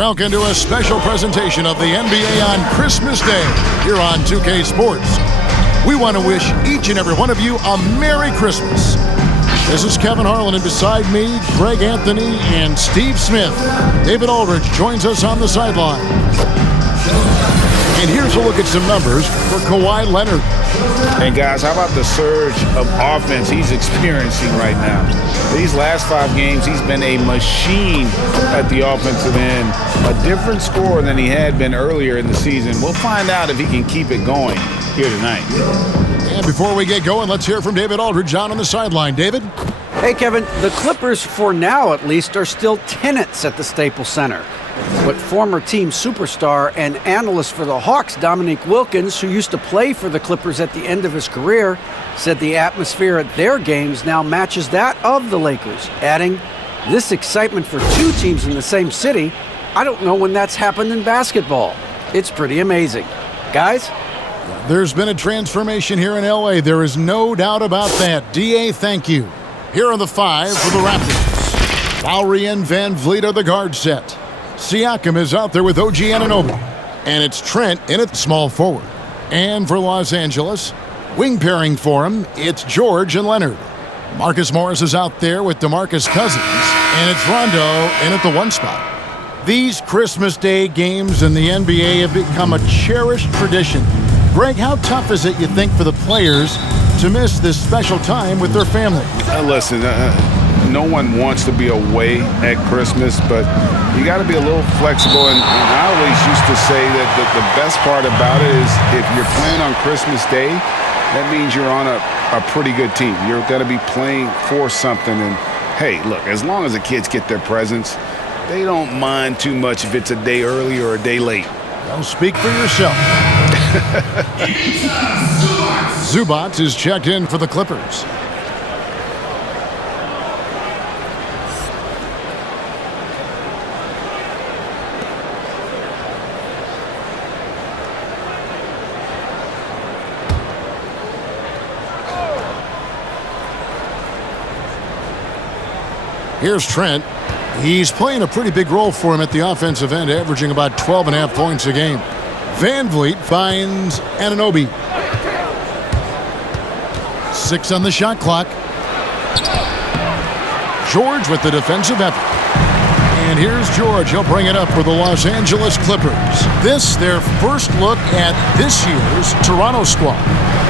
Welcome to a special presentation of the NBA on Christmas Day here on 2K Sports. We want to wish each and every one of you a Merry Christmas. This is Kevin Harlan, and beside me, Greg Anthony and Steve Smith. David Aldridge joins us on the sideline. And here's a look at some numbers for Kawhi Leonard. And guys, how about the surge of offense he's experiencing right now? These last 5 games, he's been a machine at the offensive end. A different scorer than he had been earlier in the season. We'll find out if he can keep it going here tonight. And before we get going, let's hear from David Aldridge on the sideline. David? Hey, Kevin. The Clippers, for now at least, are still tenants at the Staples Center. But former team superstar and analyst for the Hawks, Dominique Wilkins, who used to play for the Clippers at the end of his career, said the atmosphere at their games now matches that of the Lakers, adding, "This excitement for 2 teams in the same city, I don't know when that's happened in basketball. It's pretty amazing." Guys? There's been a transformation here in LA. There is no doubt about that. DA, thank you. Here are the 5 for the Raptors. Lowry and Van Vliet are the guard set. Siakam is out there with OG Anunoby. And it's Trent in at small forward. And for Los Angeles, wing pairing for him, it's George and Leonard. Marcus Morris is out there with DeMarcus Cousins. And it's Rondo in at the 1 spot. These Christmas Day games in the NBA have become a cherished tradition. Greg, how tough is it, you think, for the players to miss this special time with their family? Listen, no one wants to be away at Christmas, but you got to be a little flexible. And I always used to say that the best part about it is if you're playing on Christmas Day, that means you're on a pretty good team. You're going to be playing for something. And, hey, look, as long as the kids get their presents, they don't mind too much if it's a day early or a day late. Don't speak for yourself. Zubac is checked in for the Clippers. Here's Trent. He's playing a pretty big role for him at the offensive end, averaging about 12.5 points a game. Van Vliet finds Anunoby. 6 on the shot clock. George with the defensive effort. And here's George. He'll bring it up for the Los Angeles Clippers. This, their first look at this year's Toronto squad.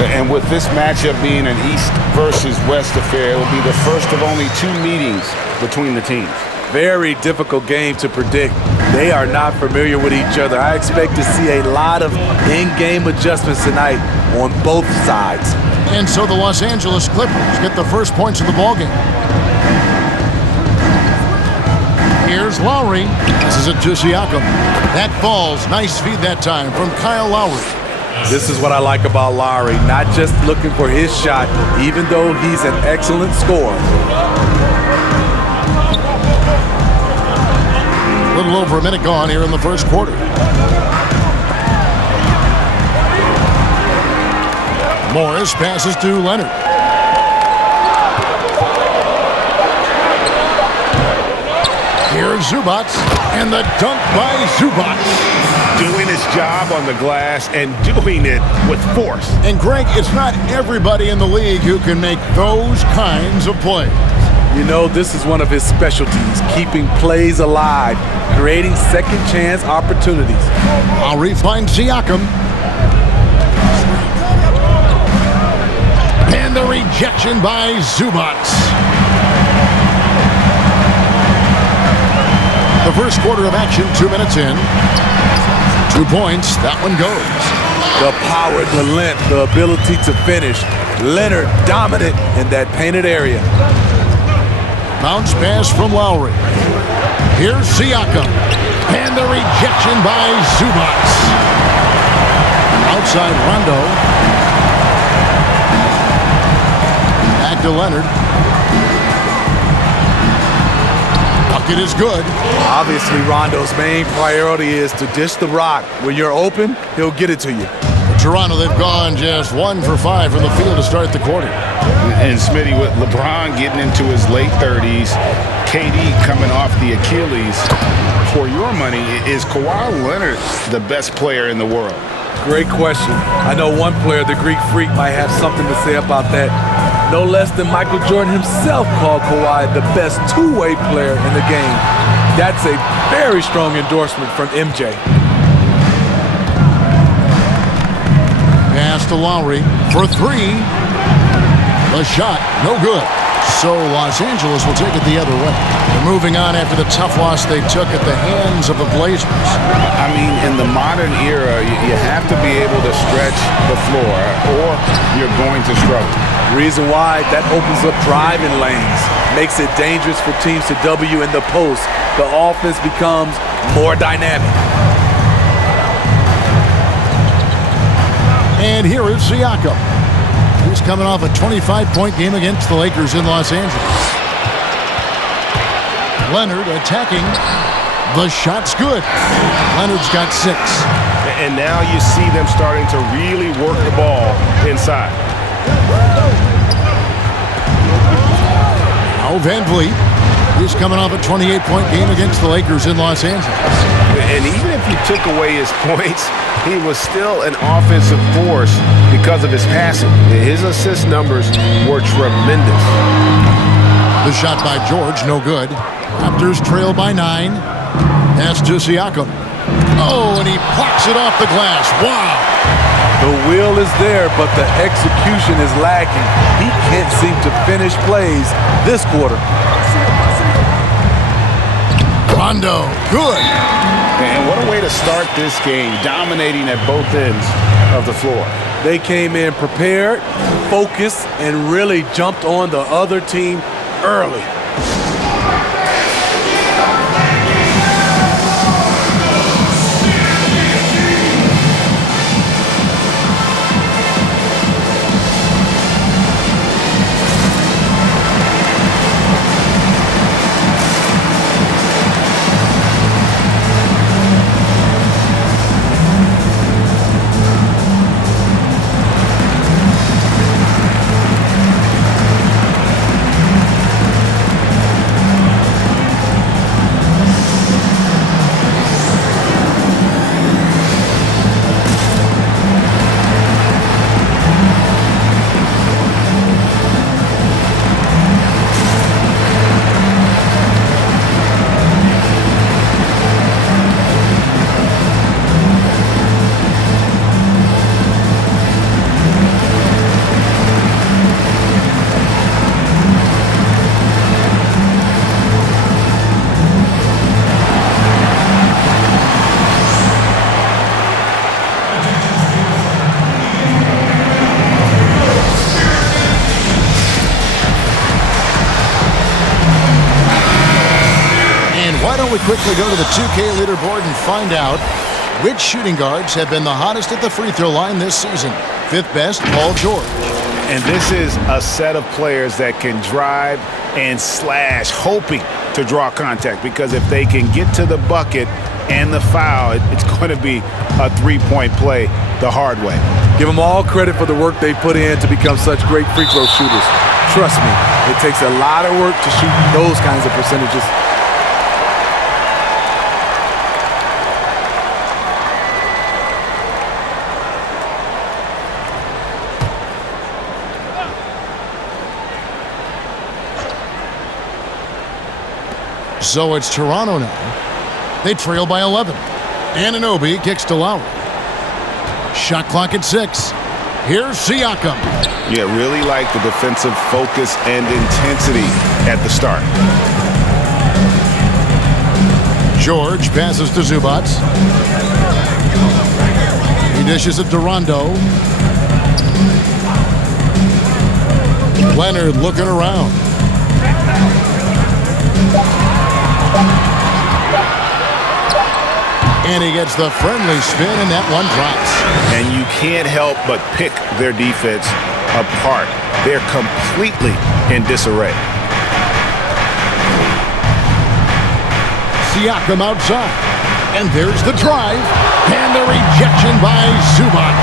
And with this matchup being an East versus West affair, it will be the first of only 2 meetings between the teams. Very difficult game to predict. They are not familiar with each other. I expect to see a lot of in-game adjustments tonight on both sides. And so the Los Angeles Clippers get the first points of the ballgame. Here's Lowry. This is it to Siakam. That falls. Nice feed that time from Kyle Lowry. This is what I like about Lowry. Not just looking for his shot, even though he's an excellent scorer. A little over a minute gone here in the first quarter. Morris passes to Leonard. Here's Zubac, and the dunk by Zubac. Doing his job on the glass and doing it with force. And Greg, it's not everybody in the league who can make those kinds of plays. You know, this is one of his specialties, keeping plays alive, creating second chance opportunities. Lowry finds Siakam. And the rejection by Zubac. The first quarter of action, 2 minutes in. 2 points, that one goes. The power, the length, the ability to finish. Leonard dominant in that painted area. Bounce pass from Lowry. Here's Siakam. And the rejection by Zubac. Outside Rondo. Back to Leonard. Bucket is good. Obviously, Rondo's main priority is to dish the rock. When you're open, he'll get it to you. Toronto, they've gone just 1 for 5 from the field to start the quarter. And Smitty, with LeBron getting into his late 30s, KD coming off the Achilles, for your money, is Kawhi Leonard the best player in the world? Great question. I know one player, the Greek Freak, might have something to say about that. No less than Michael Jordan himself called Kawhi the best two-way player in the game. That's a very strong endorsement from MJ. Pass to Lowry for 3. The shot, no good. So Los Angeles will take it the other way. They're moving on after the tough loss they took at the hands of the Blazers. I mean, in the modern era, you have to be able to stretch the floor or you're going to struggle. Reason why, that opens up driving lanes, makes it dangerous for teams to W in the post. The offense becomes more dynamic. And here is Siakam. He's coming off a 25-point game against the Lakers in Los Angeles. Leonard attacking. The shot's good. Leonard's got 6. And now you see them starting to really work the ball inside. Now Van Vliet. He's coming off a 28-point game against the Lakers in Los Angeles. And even if you took away his points, he was still an offensive force because of his passing. His assist numbers were tremendous. The shot by George, no good. Raptors trail by 9. Pass to Siakam. Oh, and he plucks it off the glass. Wow. The will is there, but the execution is lacking. He can't seem to finish plays this quarter. Rondo, good. And what a way to start this game, dominating at both ends of the floor. They came in prepared, focused, and really jumped on the other team early. We quickly go to the 2K leaderboard and find out which shooting guards have been the hottest at the free throw line this season. 5th best, Paul George. And this is a set of players that can drive and slash, hoping to draw contact, because if they can get to the bucket and the foul, it's going to be a three-point play the hard way. Give them all credit for the work they put in to become such great free throw shooters. Trust me, it takes a lot of work to shoot those kinds of percentages. So it's Toronto now. They trail by 11. Anunoby kicks to Lowry. Shot clock at 6. Here's Siakam. Yeah, really like the defensive focus and intensity at the start. George passes to Zubac. He dishes it to Rondo. Leonard looking around. And he gets the friendly spin, and that one drops. And you can't help but pick their defense apart. They're completely in disarray. Siakam outside. And there's the drive. And the rejection by Zubac.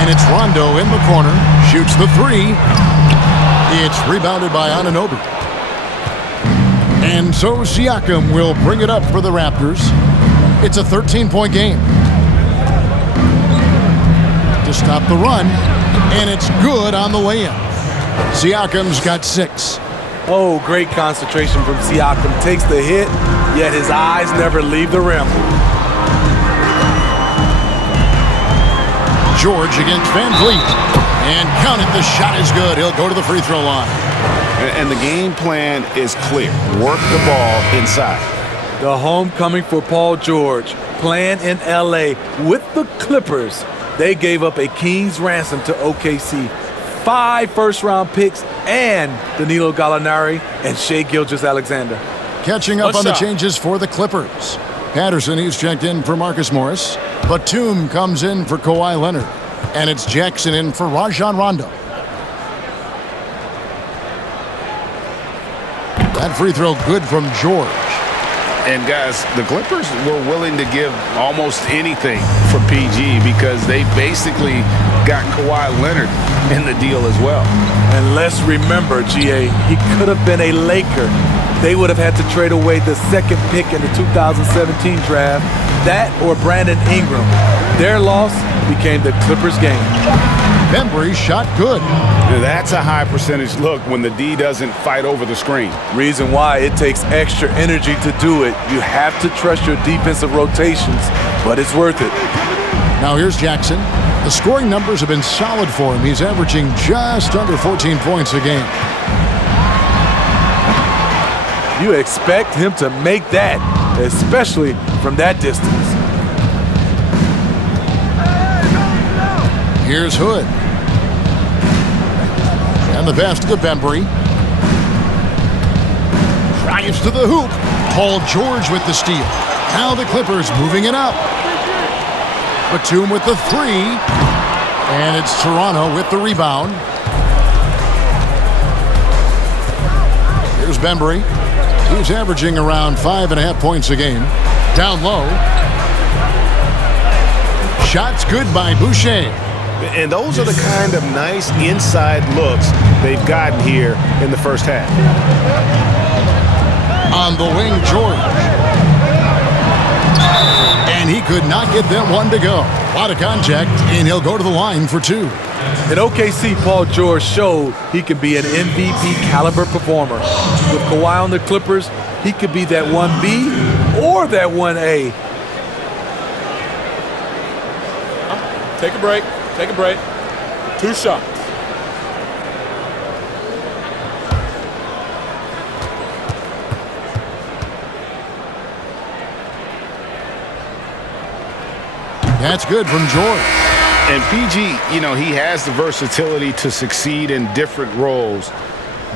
And it's Rondo in the corner. Shoots the three. It's rebounded by Anunoby. And so Siakam will bring it up for the Raptors. It's a 13-point game. To stop the run. And it's good on the way in. Siakam's got 6. Oh, great concentration from Siakam. Takes the hit, yet his eyes never leave the rim. George against Van Vliet. And count it, the shot is good. He'll go to the free throw line. And the game plan is clear. Work the ball inside. The homecoming for Paul George, playing in L.A. with the Clippers. They gave up a king's ransom to OKC. 5 first-round picks and Danilo Gallinari and Shai Gilgeous-Alexander. Catching up on the changes for the Clippers. Patterson, he's checked in for Marcus Morris. Batum comes in for Kawhi Leonard. And it's Jackson in for Rajon Rondo. That free throw good from George. And guys, the Clippers were willing to give almost anything for PG because they basically got Kawhi Leonard in the deal as well. And let's remember, GA, he could have been a Laker. They would have had to trade away the second pick in the 2017 draft, that or Brandon Ingram. Their loss became the Clippers' game. Bembry shot good. That's a high percentage look when the D doesn't fight over the screen. Reason why it takes extra energy to do it. You have to trust your defensive rotations, but it's worth it. Now here's Jackson. The scoring numbers have been solid for him. He's averaging just under 14 points a game. You expect him to make that, especially from that distance. Here's Hood. And the pass to Bembry. Drives to the hoop. Paul George with the steal. Now the Clippers moving it up. Batum with the 3. And it's Toronto with the rebound. Here's Bembry. He's averaging around 5.5 points a game. Down low. Shots good by Boucher. And those are the kind of nice inside looks they've gotten here in the first half. On the wing, George. And he could not get that one to go. A lot of contact, and he'll go to the line for 2. In OKC, Paul George showed he could be an MVP caliber performer. With Kawhi on the Clippers, he could be that 1B or that 1A. Take a break. Take a break. 2 shots. That's good from George. And PG, you know, he has the versatility to succeed in different roles.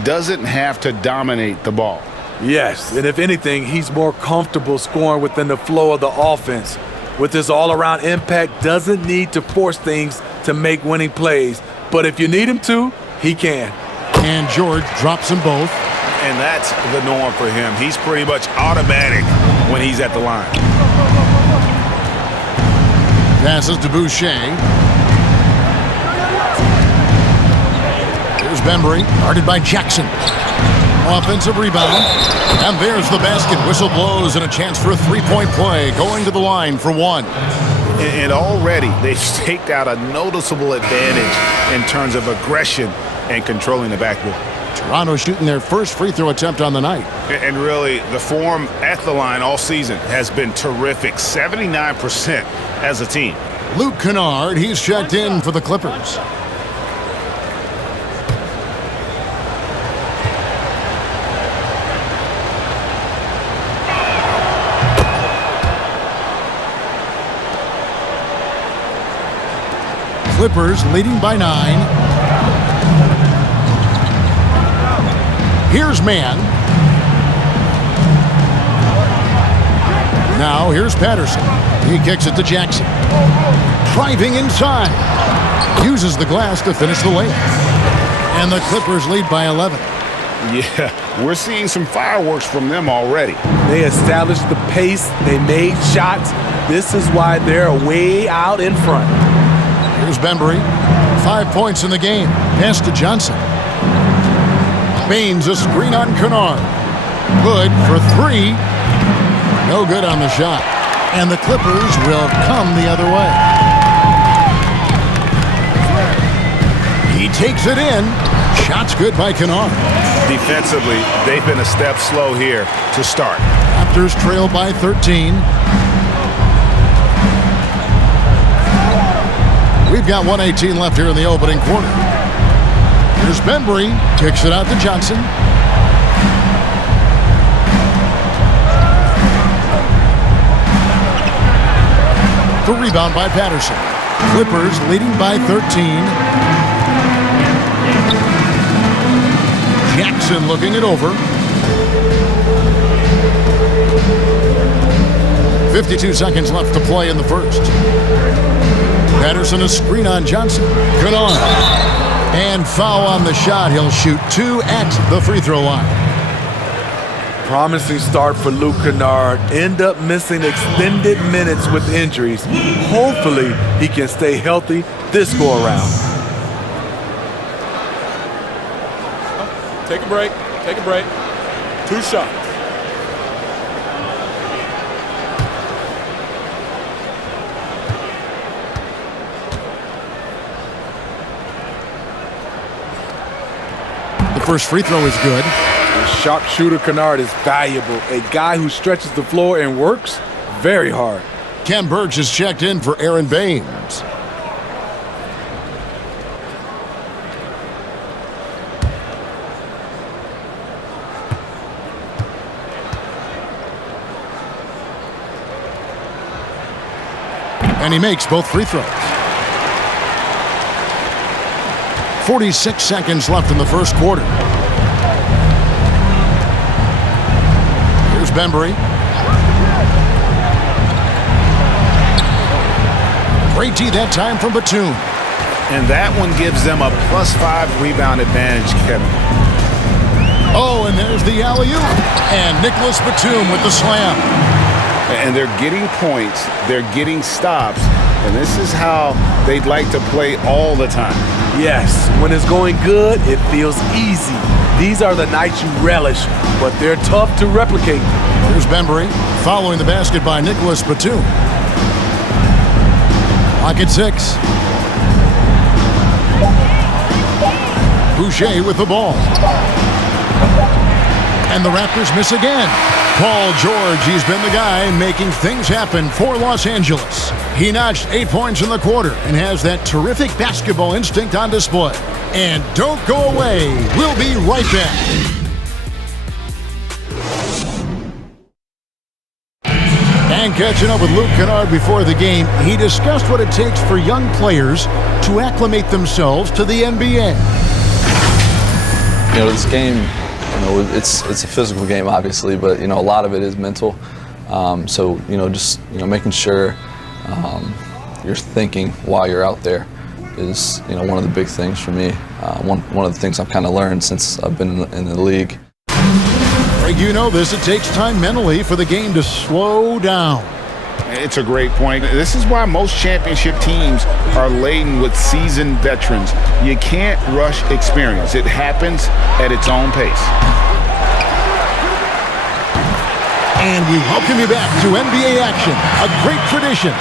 Doesn't have to dominate the ball. Yes, and if anything, he's more comfortable scoring within the flow of the offense. With his all-around impact, doesn't need to force things to make winning plays. But if you need him to, he can. And George drops them both. And that's the norm for him. He's pretty much automatic when he's at the line. Passes to Boucher. Here's Bembry, guarded by Jackson. Offensive rebound. And there's the basket. Whistle blows and a chance for a 3-point play. Going to the line for 1. And already they've staked out a noticeable advantage in terms of aggression and controlling the backboard. Toronto shooting their first free throw attempt on the night. And really, the form at the line all season has been terrific. 79% as a team. Luke Kennard, he's checked in for the Clippers. Clippers leading by 9. Here's Mann. Now here's Patterson. He kicks it to Jackson. Driving inside. Uses the glass to finish the layup. And the Clippers lead by 11. Yeah, we're seeing some fireworks from them already. They established the pace. They made shots. This is why they're way out in front. Here's Bembry. 5 points in the game. Pass to Johnson. Baines a screen on Kennard. Good for 3. No good on the shot. And the Clippers will come the other way. He takes it in. Shot's good by Kennard. Defensively, they've been a step slow here to start. Raptors trail by 13. We've got 1:18 left here in the opening quarter. Here's Bembry. Kicks it out to Johnson. The rebound by Patterson. Clippers leading by 13. Jackson looking it over. 52 seconds left to play in the first. Patterson a screen on Johnson. Kennard. And foul on the shot. He'll shoot 2 at the free throw line. Promising start for Luke Kennard. End up missing extended minutes with injuries. Hopefully, he can stay healthy this go-around. Take a break. Take a break. 2 shots. The first free throw is good. Sharpshooter Kennard is valuable. A guy who stretches the floor and works very hard. Ken Burge is checked in for Aaron Baines. And he makes both free throws. 46 seconds left in the first quarter. Here's Bembry. Great D that time from Batum. And that one gives them a +5 rebound advantage, Kevin. Oh, and there's the alley-oop. And Nicholas Batum with the slam. And they're getting points, they're getting stops, and this is how they'd like to play all the time. Yes, when it's going good, it feels easy. These are the nights you relish, but they're tough to replicate. Here's Bembry following the basket by Nicholas Batum. Clock at 6. Boucher with the ball. And the Raptors miss again. Paul George, he's been the guy making things happen for Los Angeles. He notched 8 points in the quarter and has that terrific basketball instinct on display. And don't go away. We'll be right back. And catching up with Luke Kennard before the game, he discussed what it takes for young players to acclimate themselves to the NBA. You know, this game, it's a physical game, obviously, but a lot of it is mental. So just making sure you're thinking while you're out there is one of the big things for me. One of the things I've kind of learned since I've been in the league. Greg, you know this. It takes time mentally for the game to slow down. It's a great point. This is why most championship teams are laden with seasoned veterans. You can't rush experience. It happens at its own pace. And we welcome you back to NBA action, a great tradition,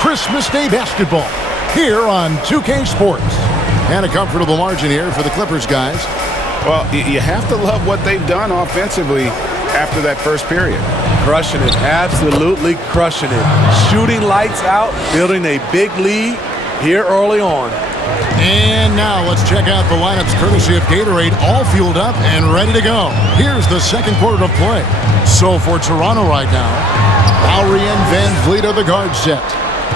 Christmas Day basketball, here on 2K Sports. And a comfortable margin here for the Clippers guys. Well, you have to love what they've done offensively after that first period. Crushing it, absolutely crushing it. Shooting lights out, building a big lead here early on. And now let's check out the lineups courtesy of Gatorade, all fueled up and ready to go. Here's the second quarter of play. So for Toronto right now, Lowry and Van Vliet are the guard set.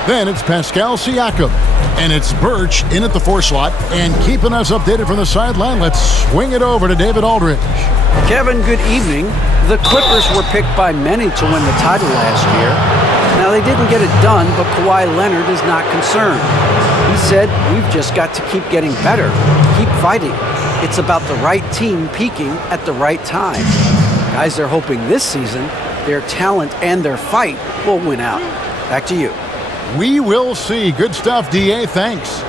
Then it's Pascal Siakam. And it's Birch in at the 4 slot. And keeping us updated from the sideline, let's swing it over to David Aldridge. Kevin, good evening. The Clippers were picked by many to win the title last year. Now, they didn't get it done, but Kawhi Leonard is not concerned. He said, we've just got to keep getting better, keep fighting. It's about the right team peaking at the right time. Guys are hoping this season their talent and their fight will win out. Back to you. We will see. Good stuff, DA. Thanks.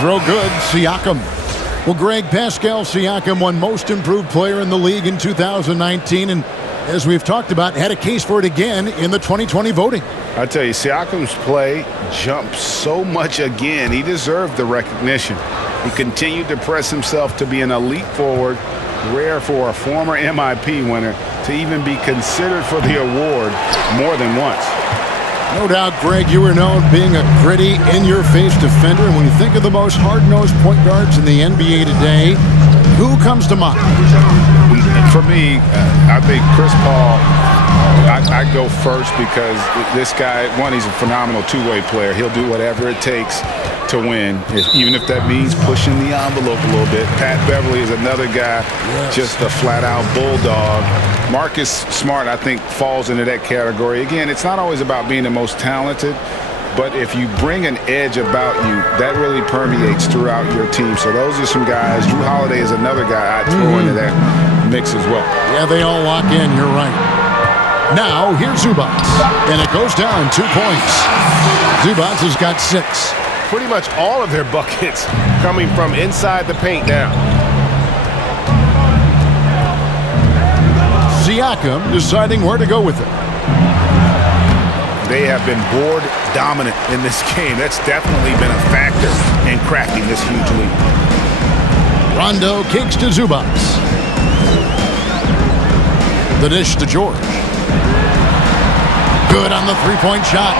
Throw good, Siakam. Well, Greg, Pascal Siakam won Most Improved Player in the league in 2019, and as we've talked about, had a case for it again in the 2020 voting. I tell you, Siakam's play jumped so much again. He deserved the recognition. He continued to press himself to be an elite forward, rare for a former MIP winner to even be considered for the award more than once. No doubt, Greg, you were known being a gritty, in-your-face defender. And when you think of the most hard-nosed point guards in the NBA today, who comes to mind? For me, I think Chris Paul, I go first because this guy, one, he's a phenomenal two-way player. He'll do whatever it takes to win, even if that means pushing the envelope a little bit. Pat Beverly is another guy, just a flat-out bulldog. Marcus Smart, I think, falls into that category. Again, it's not always about being the most talented, but if you bring an edge about you, that really permeates throughout your team. So those are some guys. Drew Holiday is another guy I'd throw into that mix as well. Yeah, they all lock in. You're right. Now, here's Zubac, and it goes down 2 points. Zubac has got 6. Pretty much all of their buckets coming from inside the paint now. Siakam deciding where to go with it. They have been board dominant in this game. That's definitely been a factor in crafting this huge lead. Rondo kicks to Zubac. The dish to George. Good on the three-point shot.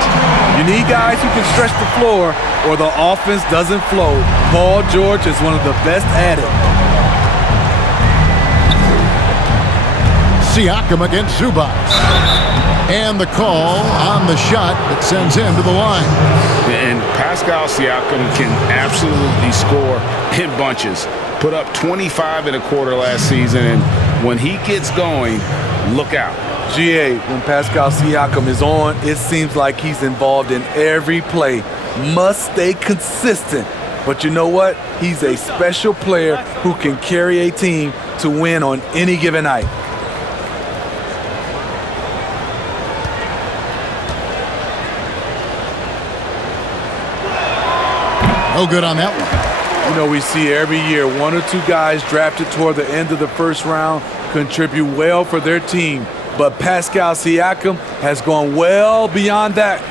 You need guys who can stretch the floor or the offense doesn't flow. Paul George is one of the best at it. Siakam against Zubac. And the call on the shot that sends him to the line. And Pascal Siakam can absolutely score in bunches. Put up 25 in a quarter last season, and when he gets going, look out. GA, when Pascal Siakam is on, it seems like he's involved in every play. Must stay consistent. But you know what? He's a special player who can carry a team to win on any given night. No good on that one. You know, we see every year 1 or 2 guys drafted toward the end of the first round contribute well for their team. But Pascal Siakam has gone well beyond that.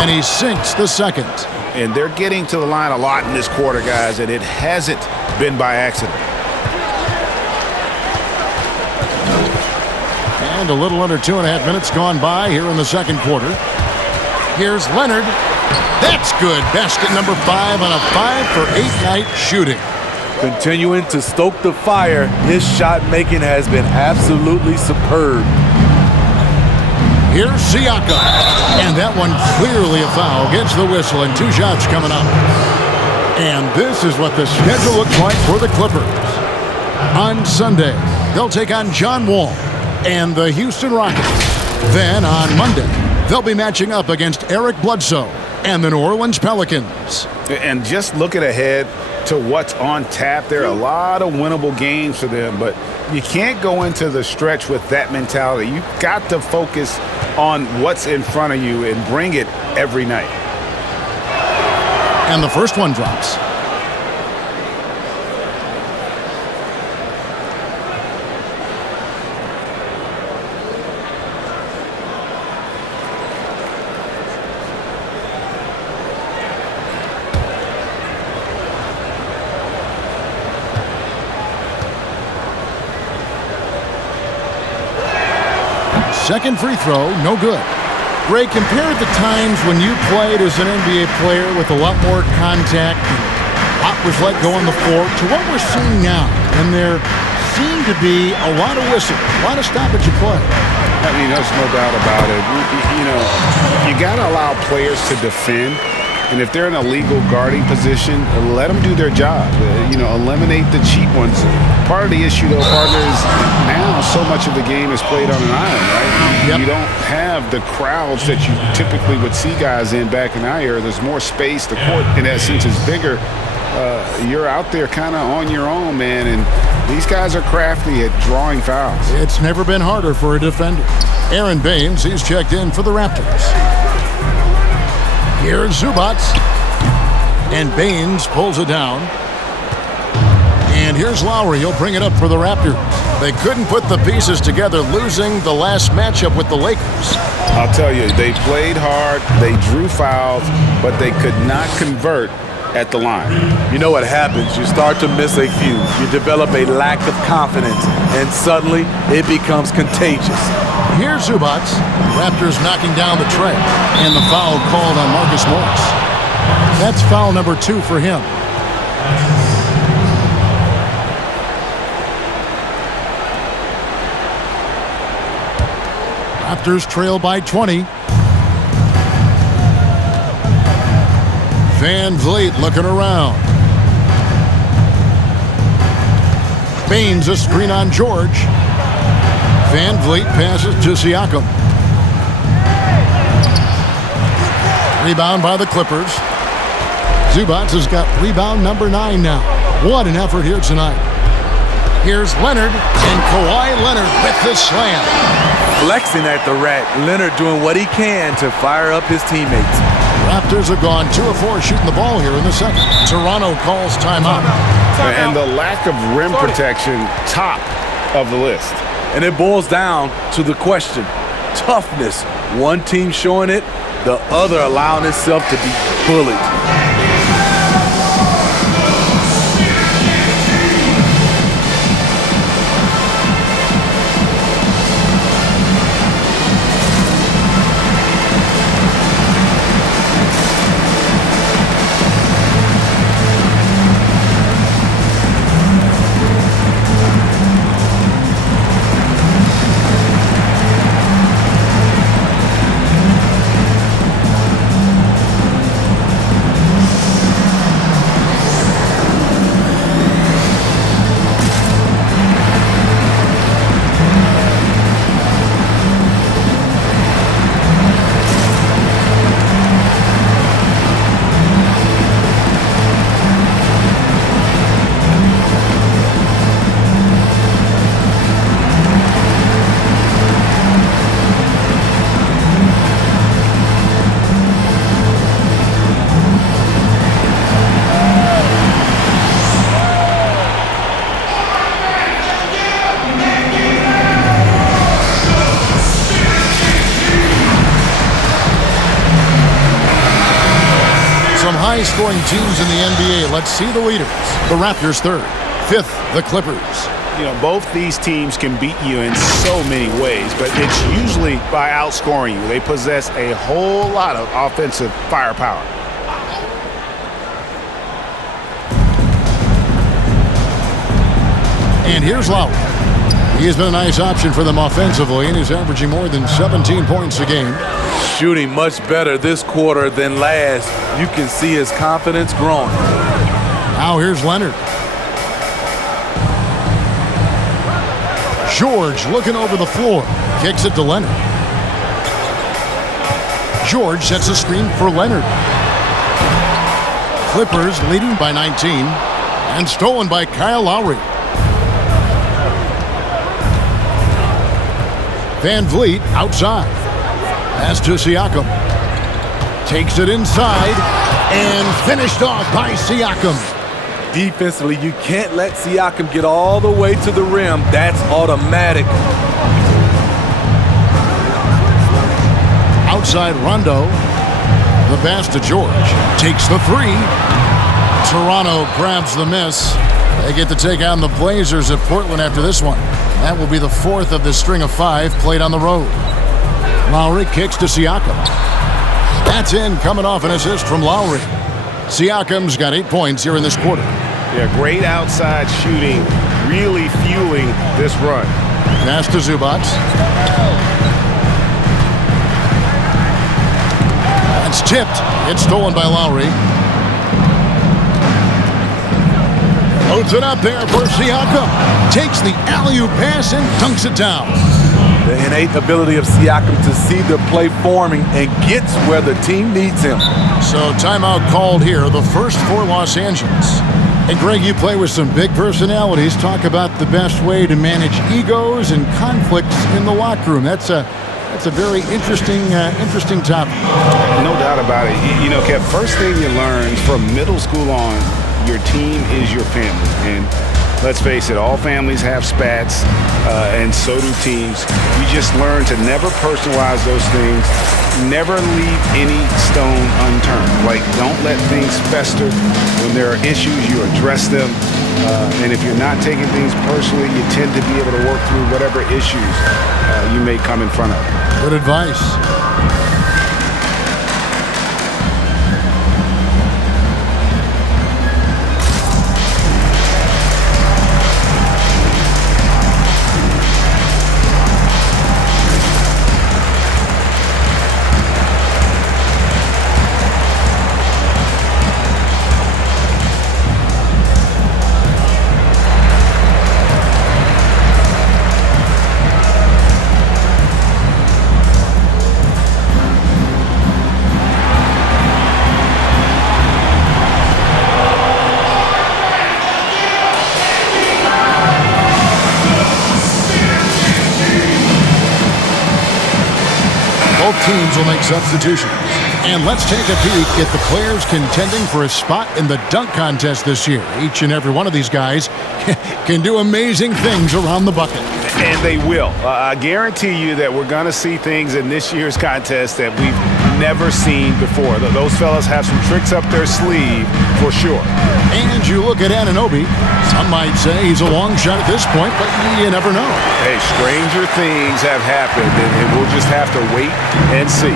And he sinks the second. And they're getting to the line a lot in this quarter, guys, and it hasn't been by accident. And a little under 2.5 minutes gone by here in the second quarter. Here's Leonard. That's good. Basket number 5 on a 5-for-8 night shooting. Continuing to stoke the fire, his shot making has been absolutely superb. Here's Siakam. And that one clearly a foul. Gets the whistle and 2 shots coming up. And this is what the schedule looks like for the Clippers. On Sunday, they'll take on John Wall and the Houston Rockets. Then on Monday, they'll be matching up against Eric Bledsoe and the New Orleans Pelicans. And just looking ahead to what's on tap, there are a lot of winnable games for them, but you can't go into the stretch with that mentality. You've got to focus on what's in front of you and bring it every night. And the first one drops. Second free throw, no good. Ray, compare the times when you played as an NBA player with a lot more contact and what was let go on the floor to what we're seeing now. And there seem to be a lot of whistles, a lot of stoppage of play. I mean, there's no doubt about it. You know, you got to allow players to defend, And if they're in a legal guarding position, let them do their job. Eliminate the cheap ones. Part of the issue, though, partner, is now so much of the game is played on an island, right? Yep. You don't have the crowds that you typically would see guys in back in our era. There's more space. The court, in that sense, is bigger. You're out there kind of on your own, man, and these guys are crafty at drawing fouls. It's never been harder for a defender. Aaron Baines, he's checked in for the Raptors. Here's Zubac, and Baines pulls it down. And here's Lowry. He'll bring it up for the Raptors. They couldn't put the pieces together, losing the last matchup with the Lakers. I'll tell you, they played hard, they drew fouls, but they could not convert at the line. You know what happens? You start to miss a few. You develop a lack of confidence, and suddenly it becomes contagious. Here's Zubac. Raptors knocking down the tray. And the foul called on Marcus Morris. That's foul number 2 for him. Raptors trail by 20. Van Vliet looking around. Baines a screen on George. Van Vliet passes to Siakam. Rebound by the Clippers. Zubac has got rebound number 9 now. What an effort here tonight. Here's Leonard, and Kawhi Leonard with the slam. Flexing at the rack, Leonard doing what he can to fire up his teammates. Raptors have gone 2 of 4 shooting the ball here in the second. Toronto calls timeout. And the lack of rim protection, top of the list. And it boils down to the question, toughness. One team showing it, the other allowing itself to be bullied. High-scoring teams in the NBA. Let's see the leaders. The Raptors 3rd. 5th, the Clippers. Both these teams can beat you in so many ways, but it's usually by outscoring you. They possess a whole lot of offensive firepower. And here's Lowry. He has been a nice option for them offensively, and he's averaging more than 17 points a game. Shooting much better this quarter than last. You can see his confidence growing. Now here's Leonard. George looking over the floor. Kicks it to Leonard. George sets a screen for Leonard. Clippers leading by 19. And stolen by Kyle Lowry. Van Vliet outside. Pass to Siakam. Takes it inside and finished off by Siakam. Defensively, you can't let Siakam get all the way to the rim. That's automatic. Outside Rondo. The pass to George. Takes the 3. Toronto grabs the miss. They get to take on the Blazers at Portland after this one. That will be the 4th of the string of 5 played on the road. Lowry kicks to Siakam. That's in, coming off an assist from Lowry. Siakam's got 8 points here in this quarter. Yeah, great outside shooting, really fueling this run. Pass to Zubac. That's tipped. It's stolen by Lowry. Loads it up there for Siakam. Takes the alley-oop pass and dunks it down. The innate ability of Siakam to see the play forming and gets where the team needs him. So timeout called here, the first for Los Angeles. And Greg, you play with some big personalities. Talk about the best way to manage egos and conflicts in the locker room. That's a very interesting topic. No doubt about it. You know, Kev, first thing you learn from middle school on, your team is your family. And let's face it, all families have spats, and so do teams. You just learn to never personalize those things. Never leave any stone unturned. Like, don't let things fester. When there are issues, you address them. And if you're not taking things personally, you tend to be able to work through whatever issues you may come in front of. Good advice. Both teams will make substitutions. And let's take a peek at the players contending for a spot in the dunk contest this year. Each and every one of these guys can do amazing things around the bucket. And they will. I guarantee you that we're going to see things in this year's contest that we've never seen before. Those fellas have some tricks up their sleeve for sure. And you look at Anunoby. Some might say he's a long shot at this point, but you never know. Hey, stranger things have happened, and we'll just have to wait and see.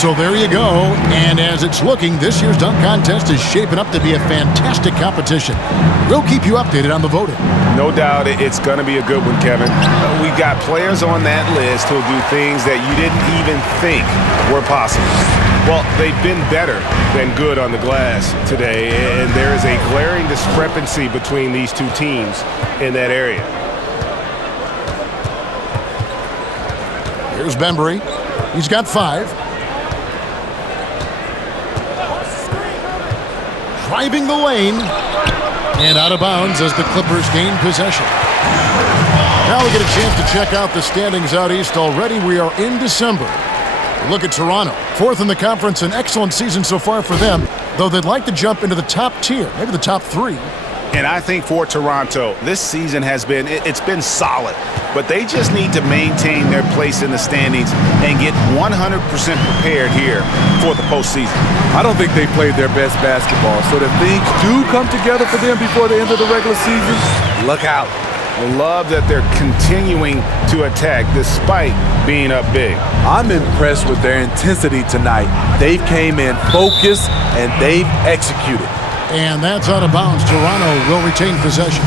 So there you go. And as it's looking, this year's dunk contest is shaping up to be a fantastic competition. We'll keep you updated on the voting. No doubt it's going to be a good one, Kevin. We've got players on that list who'll do things that you didn't even think were possible. Well, they've been better than good on the glass today, and there is a glaring discrepancy between these two teams in that area. Here's Bembry. He's got 5. Driving the lane. And out of bounds as the Clippers gain possession. Now we get a chance to check out the standings out east already. We are in December. Look at Toronto. 4th in the conference, an excellent season so far for them, though they'd like to jump into the top tier, maybe the top 3. And I think for Toronto, this season has been, it's been solid. But they just need to maintain their place in the standings and get 100% prepared here for the postseason. I don't think they played their best basketball, so if things do come together for them before the end of the regular season, look out. I love that they're continuing to attack despite being up big. I'm impressed with their intensity tonight. They've came in focused and they've executed. And that's out of bounds. Toronto will retain possession.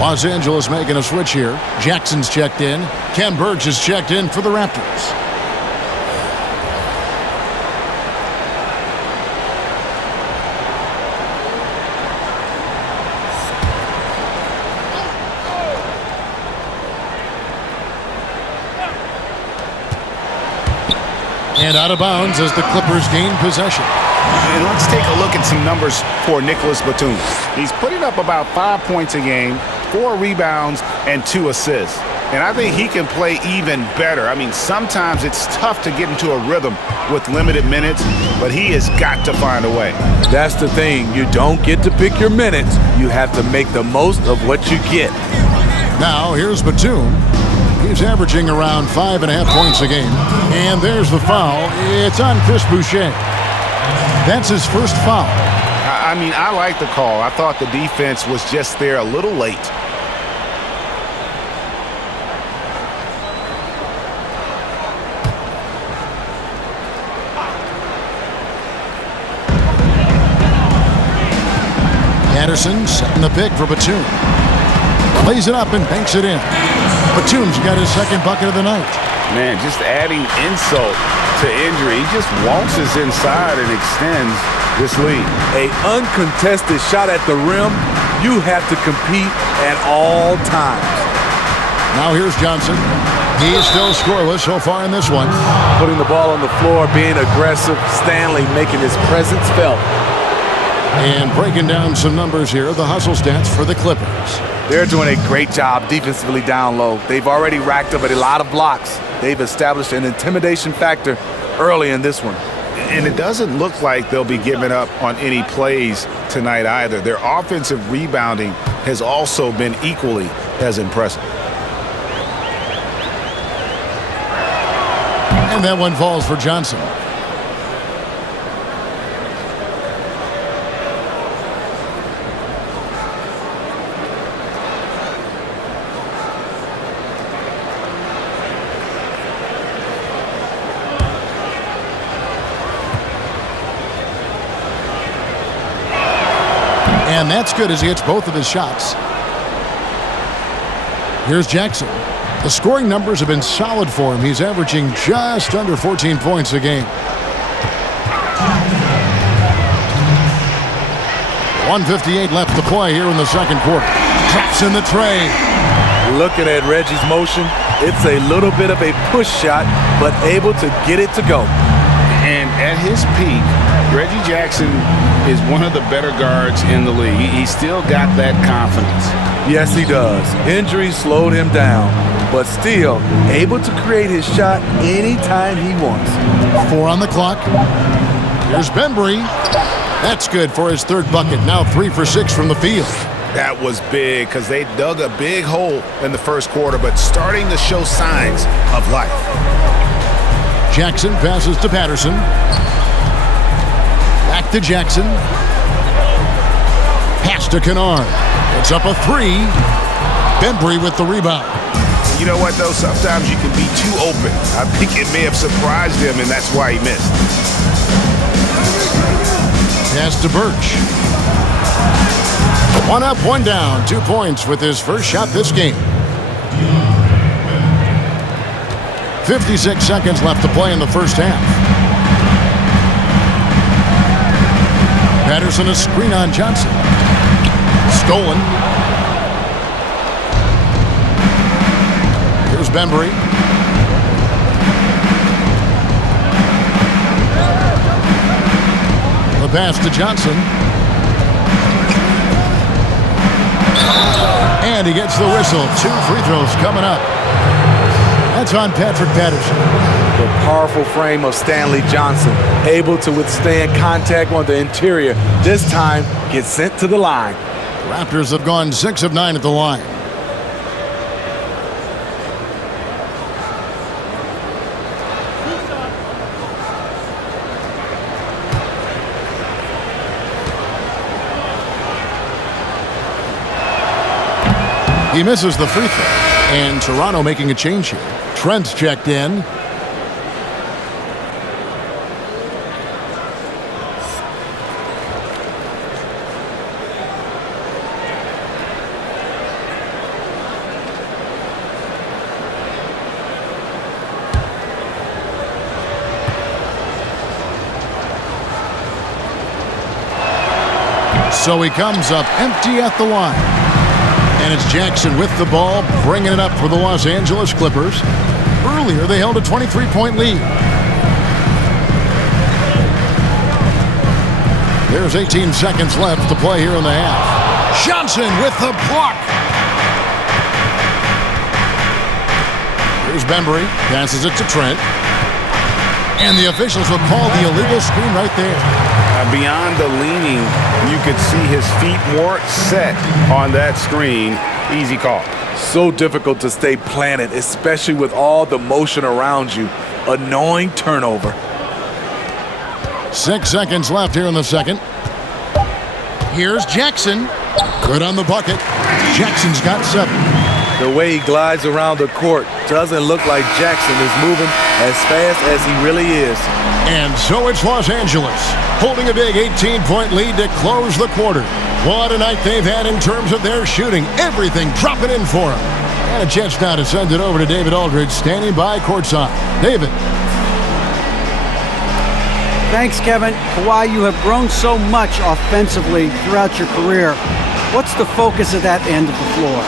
Los Angeles making a switch here. Jackson's checked in. Ken Burge is checked in for the Raptors. And out of bounds as the Clippers gain possession. And let's take a look at some numbers for Nicholas Batum. He's putting up about 5 points a game, 4 rebounds, and 2 assists. And I think he can play even better. I mean, sometimes it's tough to get into a rhythm with limited minutes, but he has got to find a way. That's the thing. You don't get to pick your minutes. You have to make the most of what you get. Now, here's Batum. He's averaging around 5.5 points a game. And there's the foul. It's on Chris Boucher. That's his first foul. I mean, I like the call. I thought the defense was just there a little late. Anderson setting the pick for Batum. Lays it up and banks it in. Batum's got his second bucket of the night. Man, just adding insult to injury. He just waltzes inside and extends this lead. A uncontested shot at the rim, you have to compete at all times. Now here's Johnson. He's still scoreless so far in this one. Putting the ball on the floor, being aggressive. Stanley making his presence felt. And breaking down some numbers here, the hustle stats for the Clippers. They're doing a great job defensively down low. They've already racked up a lot of blocks. They've established an intimidation factor early in this one. And it doesn't look like they'll be giving up on any plays tonight either. Their offensive rebounding has also been equally as impressive. And that one falls for Johnson. And that's good as he hits both of his shots. Here's Jackson. The scoring numbers have been solid for him. He's averaging just under 14 points a game. 1:58 left to play here in the second quarter. Drops in the tray. Looking at Reggie's motion, it's a little bit of a push shot, but able to get it to go. And at his peak, Reggie Jackson is one of the better guards in the league. He's still got that confidence. Yes, he does. Injury slowed him down, but still able to create his shot anytime he wants. 4 on the clock. Here's Bembry. That's good for his third bucket. Now 3 for 6 from the field. That was big because they dug a big hole in the first quarter, but starting to show signs of life. Jackson passes to Patterson. Back to Jackson. Pass to Kennard. It's up a 3. Bembry with the rebound. You know what, though? Sometimes you can be too open. I think it may have surprised him, and that's why he missed. Pass to Birch. 1 up, 1 down. 2 points with his first shot this game. 56 seconds left to play in the first half. Patterson a screen on Johnson. Stolen. Here's Bembry. The pass to Johnson. And he gets the whistle. 2 free throws coming up. That's on Patrick Patterson. The powerful frame of Stanley Johnson, able to withstand contact on the interior. This time, gets sent to the line. The Raptors have gone 6 of 9 at the line. He misses the free throw. And Toronto making a change here. Trent's checked in. So he comes up empty at the line. And it's Jackson with the ball, bringing it up for the Los Angeles Clippers. Earlier, they held a 23-point lead. There's 18 seconds left to play here in the half. Johnson with the block. Here's Bembry, passes it to Trent. And the officials will call the illegal screen right there. Beyond the leaning, you could see his feet more set on that screen. Easy call. So difficult to stay planted, especially with all the motion around you. Annoying turnover. 6 seconds left here in the second. Here's Jackson. Good on the bucket. Jackson's got 7. The way he glides around the court doesn't look like Jackson is moving as fast as he really is. And so it's Los Angeles, holding a big 18-point lead to close the quarter. What a night they've had in terms of their shooting. Everything dropping in for them. And a chance now to send it over to David Aldridge, standing by courtside. David. Thanks, Kevin. Kawhi, you have grown so much offensively throughout your career. What's the focus of that end of the floor?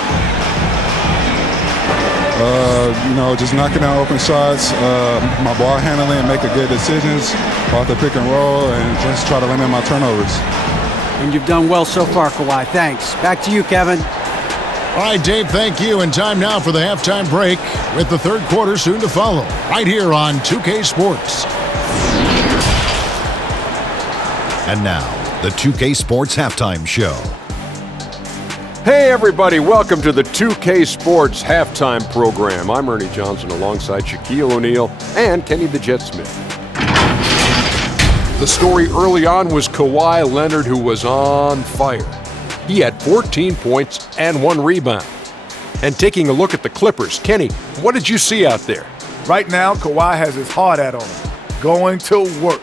Just knocking down open shots, my ball handling, making good decisions off the pick and roll, and just try to limit my turnovers. And you've done well so far, Kawhi. Thanks. Back to you, Kevin. All right, Dave, thank you. And time now for the halftime break with the third quarter soon to follow, right here on 2K Sports. And now, the 2K Sports Halftime Show. Hey everybody, welcome to the 2K Sports Halftime Program. I'm Ernie Johnson alongside Shaquille O'Neal and Kenny the Jet Smith. The story early on was Kawhi Leonard, who was on fire. He had 14 points and 1 rebound. And taking a look at the Clippers, Kenny, what did you see out there? Right now, Kawhi has his heart hat on him, going to work.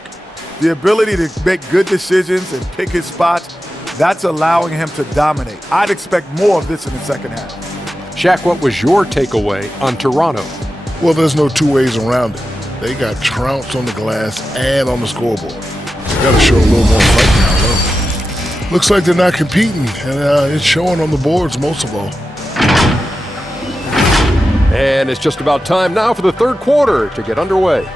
The ability to make good decisions and pick his spots, that's allowing him to dominate. I'd expect more of this in the second half. Shaq, what was your takeaway on Toronto? Well, there's no two ways around it. They got trounced on the glass and on the scoreboard. They got to show a little more fight now, though. Looks like they're not competing, and it's showing on the boards most of all. And it's just about time now for the third quarter to get underway.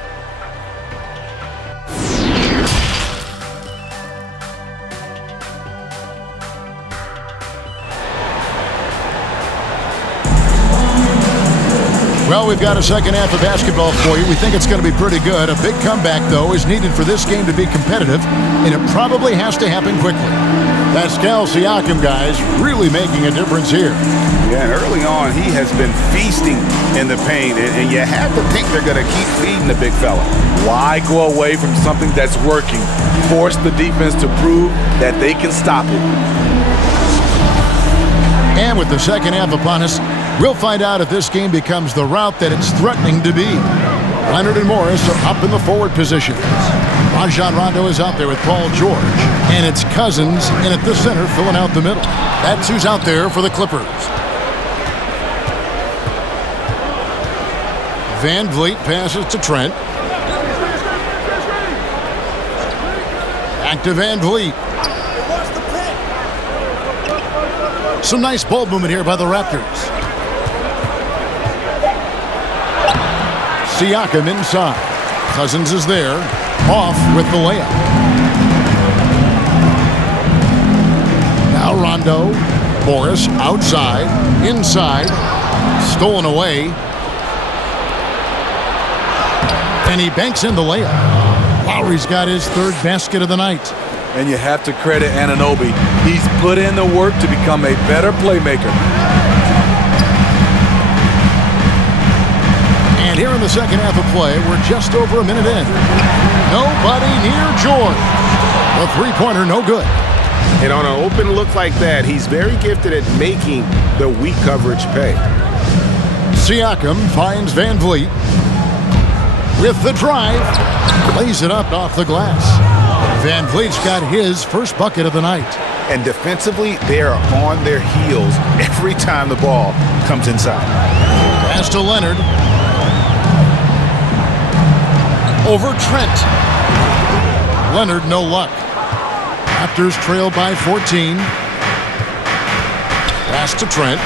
Well, we've got a second half of basketball for you. We think it's going to be pretty good. A big comeback, though, is needed for this game to be competitive, and it probably has to happen quickly. Pascal Siakam, guys, really making a difference here. Yeah, and early on, he has been feasting in the paint, and you have to think they're going to keep feeding the big fella. Why go away from something that's working? Force the defense to prove that they can stop it. And with the second half upon us, we'll find out if this game becomes the route that it's threatening to be. Leonard and Morris are up in the forward positions. Rajon Rondo is out there with Paul George. And it's Cousins in at the center filling out the middle. That's who's out there for the Clippers. Van Vliet passes to Trent. Back to Van Vliet. Some nice ball movement here by the Raptors. Siakam inside. Cousins is there. Off with the layup. Now Rondo. Morris outside. Inside. Stolen away. And he banks in the layup. Lowry's got his third basket of the night. And you have to credit Anunoby. He's put in the work to become a better playmaker. And here in the second half of play, we're just over a minute in. Nobody near George. The three-pointer no good. And on an open look like that, he's very gifted at making the weak coverage pay. Siakam finds Van Vliet. With the drive, lays it up off the glass. Van Vliet's got his first bucket of the night. And defensively, they are on their heels every time the ball comes inside. Pass to Leonard. Over Trent. Leonard, no luck. Raptors trail by 14. Pass to Trent.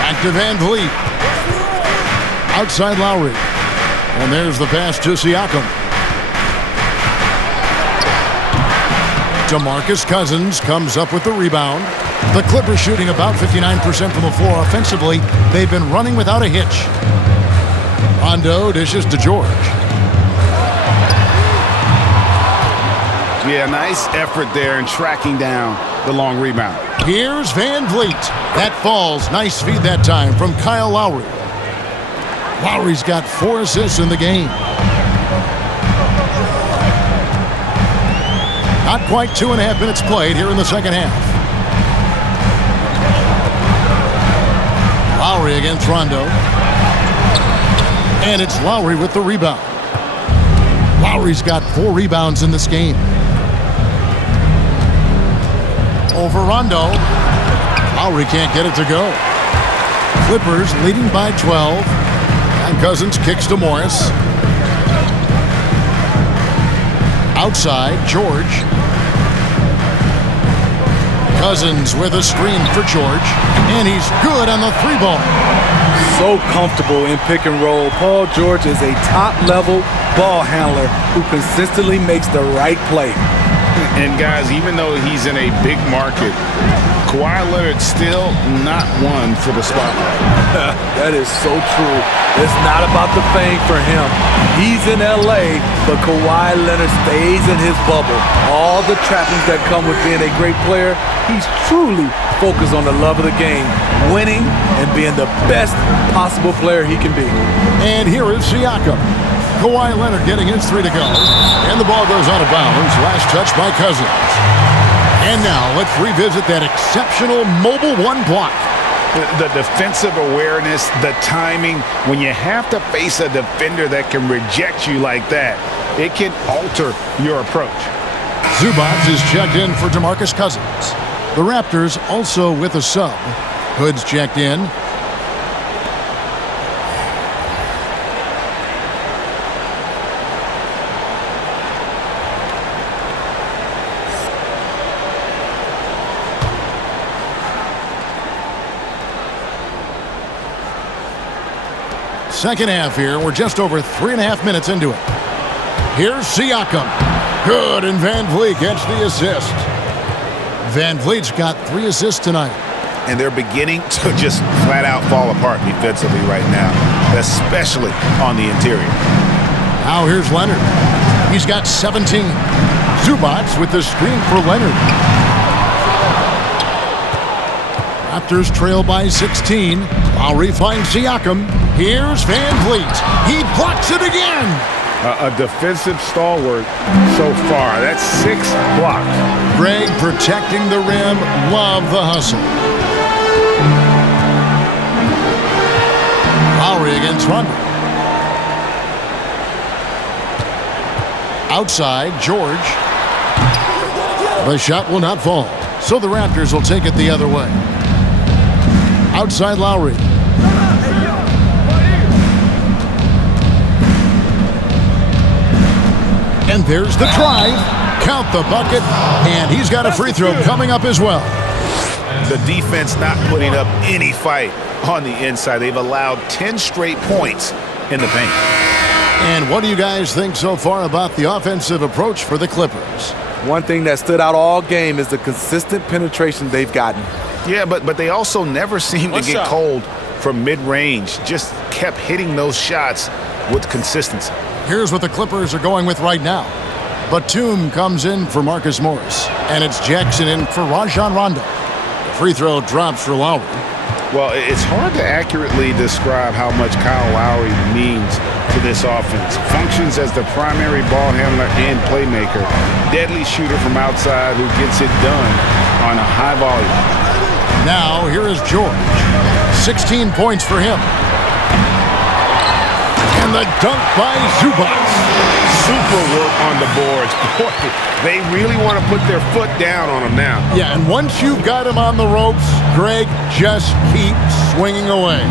Back to Van Vliet. Outside Lowry. And there's the pass to Siakam. DeMarcus Cousins comes up with the rebound. The Clippers shooting about 59% from the floor offensively. They've been running without a hitch. Rondo dishes to George. Yeah, nice effort there in tracking down the long rebound. Here's Van Vliet. That falls. Nice feed that time from Kyle Lowry. Lowry's got 4 assists in the game. Not quite 2.5 minutes played here in the second half. Lowry against Rondo. And it's Lowry with the rebound. Lowry's got 4 rebounds in this game. Over Rondo. Lowry can't get it to go. Clippers leading by 12. And Cousins kicks to Morris. Outside, George. Cousins with a screen for George. And he's good on the 3-ball. So comfortable in pick and roll. Paul George is a top-level ball handler who consistently makes the right play. And guys, even though he's in a big market, Kawhi Leonard's still not one for the spotlight. That is so true. It's not about the fame for him. He's in LA, but Kawhi Leonard stays in his bubble. All the trappings that come with being a great player, he's truly focused on the love of the game, winning and being the best possible player he can be. And here is Siakam. Kawhi Leonard getting his 3 to go. And the ball goes out of bounds. Last touch by Cousins. And now let's revisit that exceptional mobile 1 block. The defensive awareness, the timing, when you have to face a defender that can reject you like that, it can alter your approach. Zubac is checked in for DeMarcus Cousins. The Raptors also with a sub. Hood's checked in. Second half here. We're just over 3.5 minutes into it. Here's Siakam. Good, and Van Vliet gets the assist. Van Vliet's got 3 assists tonight. And they're beginning to just flat out fall apart defensively right now, especially on the interior. Now here's Leonard. He's got 17. Zubac with the screen for Leonard. Raptors trail by 16. Lowry finds Siakam. Here's Van Vliet. He blocks it again. A defensive stalwart so far. That's 6 blocks. Greg protecting the rim. Love the hustle. Lowry against Rondo. Outside, George. The shot will not fall, so the Raptors will take it the other way. Outside Lowry. And there's the drive. Count the bucket. And he's got a free throw coming up as well. The defense not putting up any fight on the inside. They've allowed 10 straight points in the paint. And what do you guys think so far about the offensive approach for the Clippers? One thing that stood out all game is the consistent penetration they've gotten. Yeah, but they also never seem to get cold from mid-range. Just kept hitting those shots with consistency. Here's what the Clippers are going with right now. Batum comes in for Marcus Morris. And it's Jackson in for Rajon Rondo. The free throw drops for Lowry. Well, it's hard to accurately describe how much Kyle Lowry means to this offense. Functions as the primary ball handler and playmaker. Deadly shooter from outside who gets it done on a high volume. Now, here is George. 16 points for him. And the dunk by Zubac. Super work on the boards. Boy, they really want to put their foot down on him now. Yeah, and once you've got him on the ropes, Greg, just keep swinging away.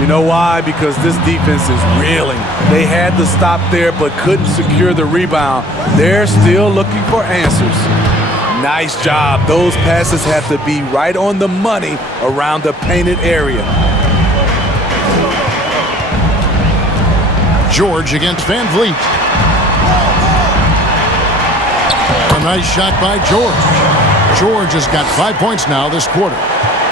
You know why? Because this defense is reeling. They had to stop there but couldn't secure the rebound. They're still looking for answers. Nice job. Those passes have to be right on the money around the painted area. George against Van Vliet. A nice shot by George. George has got 5 points now this quarter.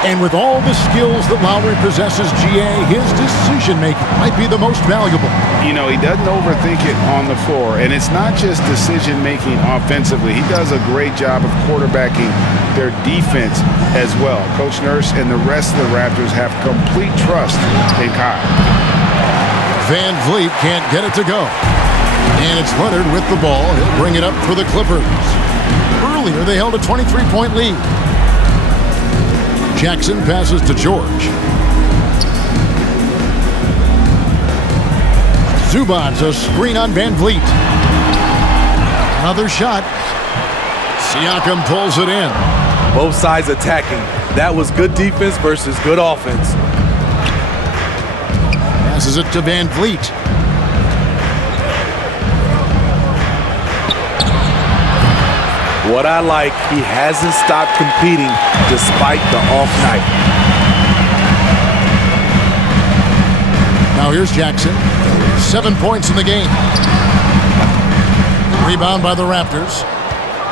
And with all the skills that Lowry possesses, GA, his decision-making might be the most valuable. You know, he doesn't overthink it on the floor. And it's not just decision-making offensively. He does a great job of quarterbacking their defense as well. Coach Nurse and the rest of the Raptors have complete trust in Kyle. Van Vliet can't get it to go. And it's Leonard with the ball. He'll bring it up for the Clippers. Earlier, they held a 23-point lead. Jackson passes to George. Zubac, a screen on Van Vliet. Another shot. Siakam pulls it in. Both sides attacking. That was good defense versus good offense. Passes it to Van Vliet. What I like, he hasn't stopped competing despite the off night. Now here's Jackson. 7 points in the game. Rebound by the Raptors.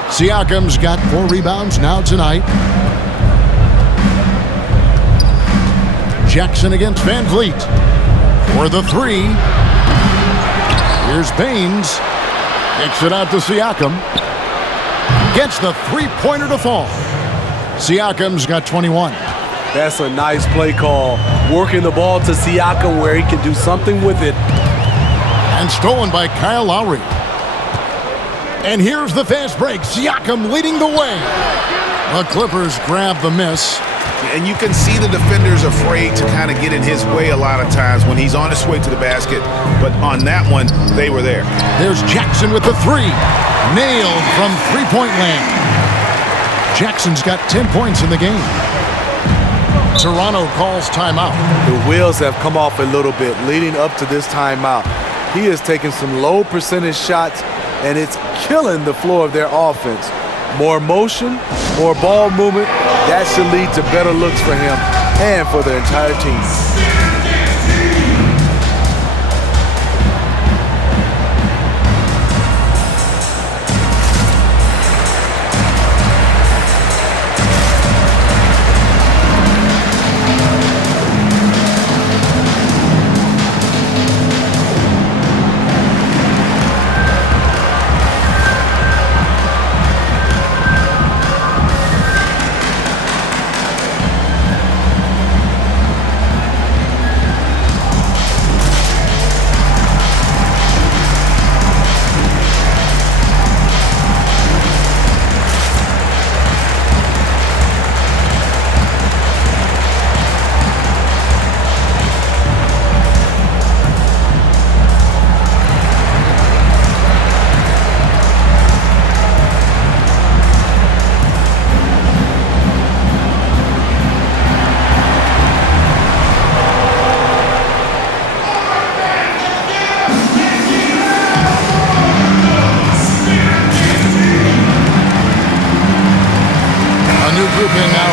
Siakam's got 4 rebounds now tonight. Jackson against Van Vliet for the 3. Here's Baines. Kicks it out to Siakam. Gets the 3-pointer to fall. Siakam's got 21. That's a nice play call. Working the ball to Siakam where he can do something with it. And stolen by Kyle Lowry. And here's the fast break. Siakam leading the way. The Clippers grab the miss. And you can see the defenders afraid to kind of get in his way a lot of times when he's on his way to the basket. But on that one, they were there. There's Jackson with the 3. Nailed from three-point land. Jackson's got 10 points in the game. Toronto calls timeout. The wheels have come off a little bit leading up to this timeout. He is taking some low percentage shots, and it's killing the flow of their offense. More motion, more ball movement, that should lead to better looks for him and for the entire team.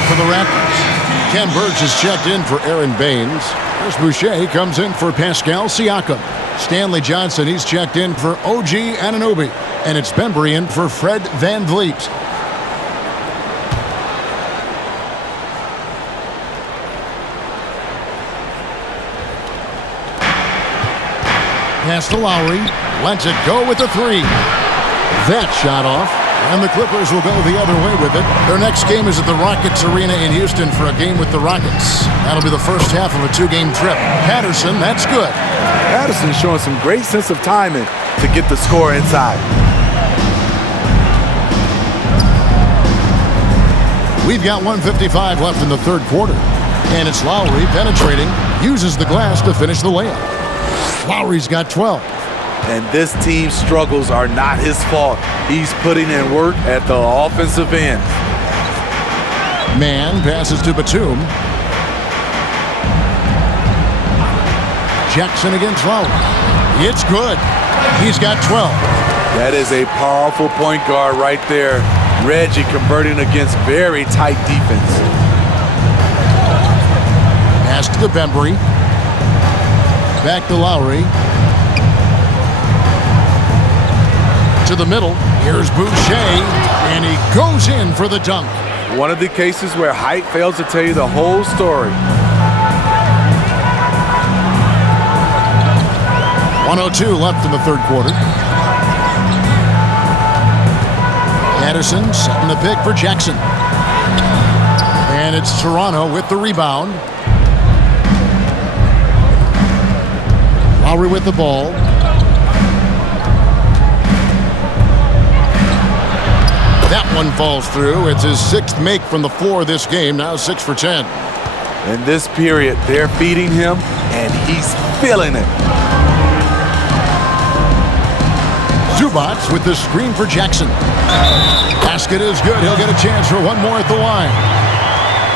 For the Raptors, Ken Burge is checked in for Aaron Baines. Chris Boucher comes in for Pascal Siakam. Stanley Johnson, he's checked in for OG Anunoby. And it's Bembry in for Fred Van Vliet. Pass to Lowry. Lets it go with the 3. That shot off. And the Clippers will go the other way with it. Their next game is at the Rockets Arena in Houston for a game with the Rockets. That'll be the first half of a 2-game trip. Patterson, that's good. Patterson showing some great sense of timing to get the score inside. We've got 1:55 left in the third quarter. And it's Lowry penetrating, uses the glass to finish the layup. Lowry's got 12. And this team's struggles are not his fault. He's putting in work at the offensive end. Mann passes to Batum. Jackson against Lowry. It's good. He's got 12. That is a powerful point guard right there. Reggie converting against very tight defense. Pass to Bembry. Back to Lowry. To the middle. Here's Boucher, and he goes in for the dunk. One of the cases where height fails to tell you the whole story. 1:02 left in the third quarter. Patterson setting the pick for Jackson. And it's Toronto with the rebound. Lowry with the ball. That one falls through. It's his 6th make from the floor this game, now 6 for 10. In this period, they're feeding him, and he's feeling it. Zubac with the screen for Jackson. Basket is good. He'll get a chance for one more at the line.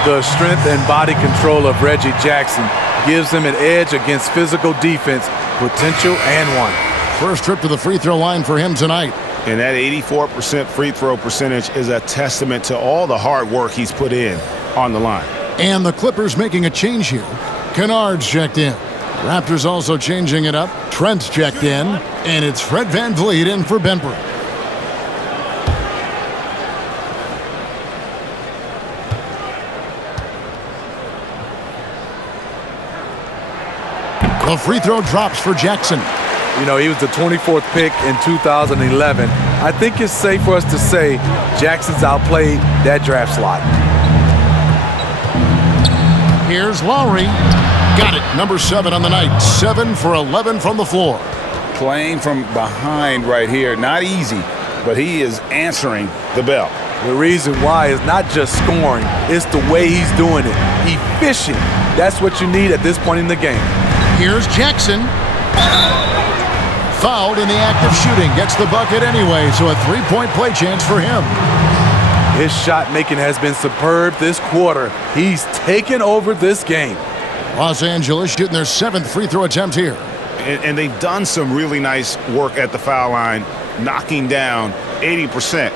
The strength and body control of Reggie Jackson gives him an edge against physical defense, potential and one. First trip to the free throw line for him tonight. And that 84% free throw percentage is a testament to all the hard work he's put in on the line. And the Clippers making a change here. Kennard's checked in. Raptors also changing it up. Trent's checked in. And it's Fred VanVleet in for Benbrook. The free throw drops for Jackson. You know, he was the 24th pick in 2011. I think it's safe for us to say Jackson's outplayed that draft slot. Here's Lowry. Got it. Number 7 on the night. 7 for 11 from the floor. Playing from behind right here. Not easy, but he is answering the bell. The reason why is not just scoring. It's the way he's doing it. Efficient. That's what you need at this point in the game. Here's Jackson. Fouled in the act of shooting. Gets the bucket anyway, so a three-point play chance for him. His shot making has been superb this quarter. He's taken over this game. Los Angeles shooting their 7th free throw attempt here. And they've done some really nice work at the foul line, knocking down 80%.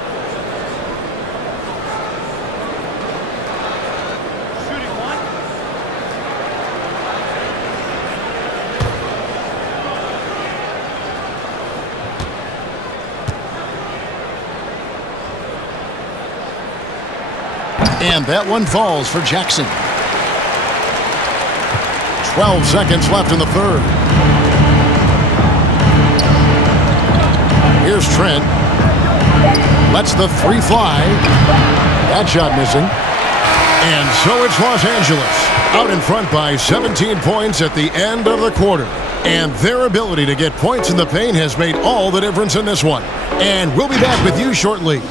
And that one falls for Jackson. 12 seconds left in the third. Here's Trent. Lets the three fly. That shot missing. And so it's Los Angeles out in front by 17 points at the end of the quarter. And their ability to get points in the paint has made all the difference in this one. And we'll be back with you shortly.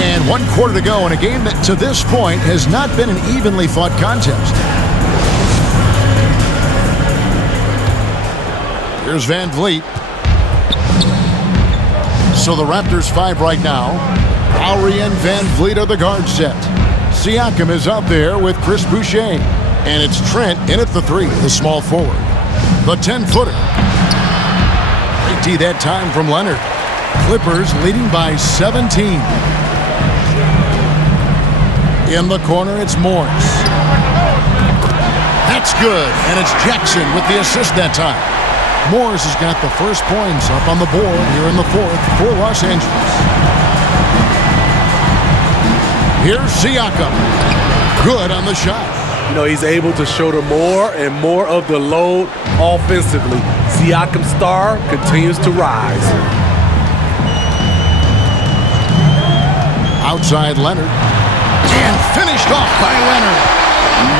And 1 quarter to go in a game that to this point has not been an evenly fought contest. Here's VanVleet. So the Raptors 5 right now. Lowry and VanVleet are the guard set. Siakam is out there with Chris Boucher. And it's Trent in at the 3, the small forward. The 10-footer. Great D that time from Leonard. Clippers leading by 17. In the corner, it's Morris. That's good, and it's Jackson with the assist that time. Morris has got the first points up on the board here in the 4th for Los Angeles. Here's Siakam. Good on the shot. You know, he's able to shoulder more and more of the load offensively. Siakam's star continues to rise. Outside Leonard. And finished off by Leonard.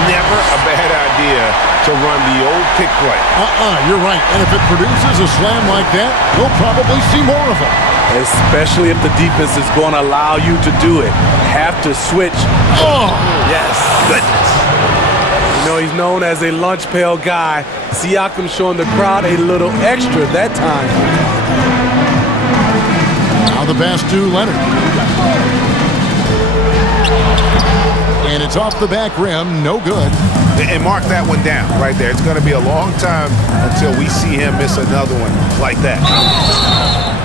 Never a bad idea to run the old pick play. You're right. And if it produces a slam like that, we'll probably see more of it. Especially if the defense is going to allow you to do it. Have to switch. Oh, yes. Goodness. You know, he's known as a lunch pail guy. Siakam showing the crowd a little extra that time. Now the pass to Leonard. And it's off the back rim, no good. And mark that one down right there. It's going to be a long time until we see him miss another one like that.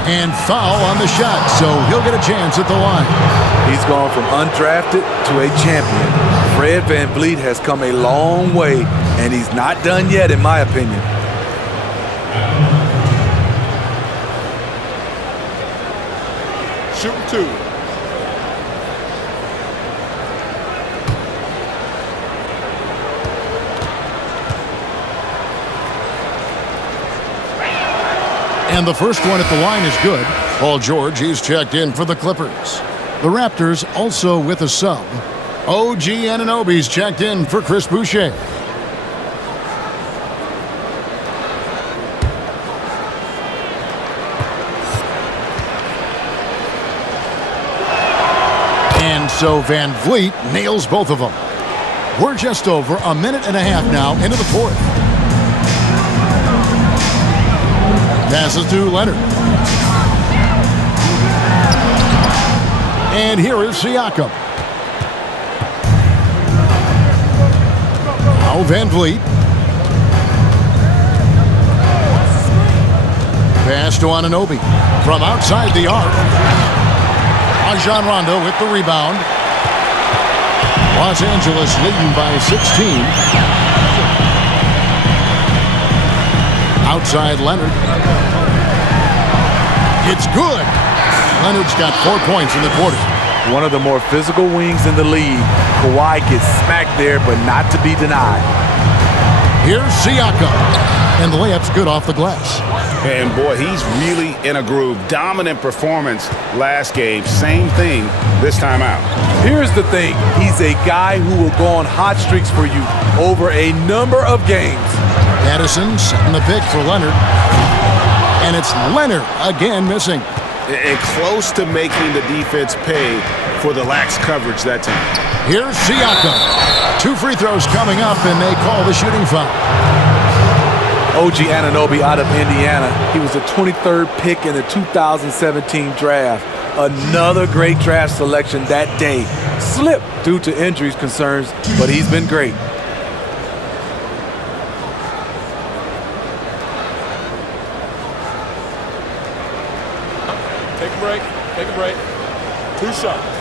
And foul on the shot, so he'll get a chance at the line. He's gone from undrafted to a champion. Fred VanVleet has come a long way, and he's not done yet, in my opinion. Shooting 2. And the first one at the line is good. Paul George, he's checked in for the Clippers. The Raptors also with a sub. OG Anunoby's checked in for Chris Boucher. so Van Vliet nails both of them. We're just over a minute and a half now into the fourth. Passes to Leonard. And here is Siakam. Now Van Vliet. Pass to Anunoby from outside the arc. Rajon Rondo with the rebound. Los Angeles leading by 16. Outside Leonard. It's good. Leonard's got 4 points in the quarter. One of the more physical wings in the league. Kawhi gets smacked there, but not to be denied. Here's Siakam. And the layup's good off the glass. And boy, he's really in a groove. Dominant performance last game. Same thing this time out. Here's the thing. He's a guy who will go on hot streaks for you over a number of games. Addison setting the pick for Leonard. And it's Leonard again missing. And close to making the defense pay for the lax coverage that time. Here's Siakam. 2 free throws coming up, and they call the shooting foul. OG Anunoby out of Indiana. He was the 23rd pick in the 2017 draft. Another great draft selection that day. Slipped due to injuries concerns, but he's been great. Take a break. Take a break. 2 shots.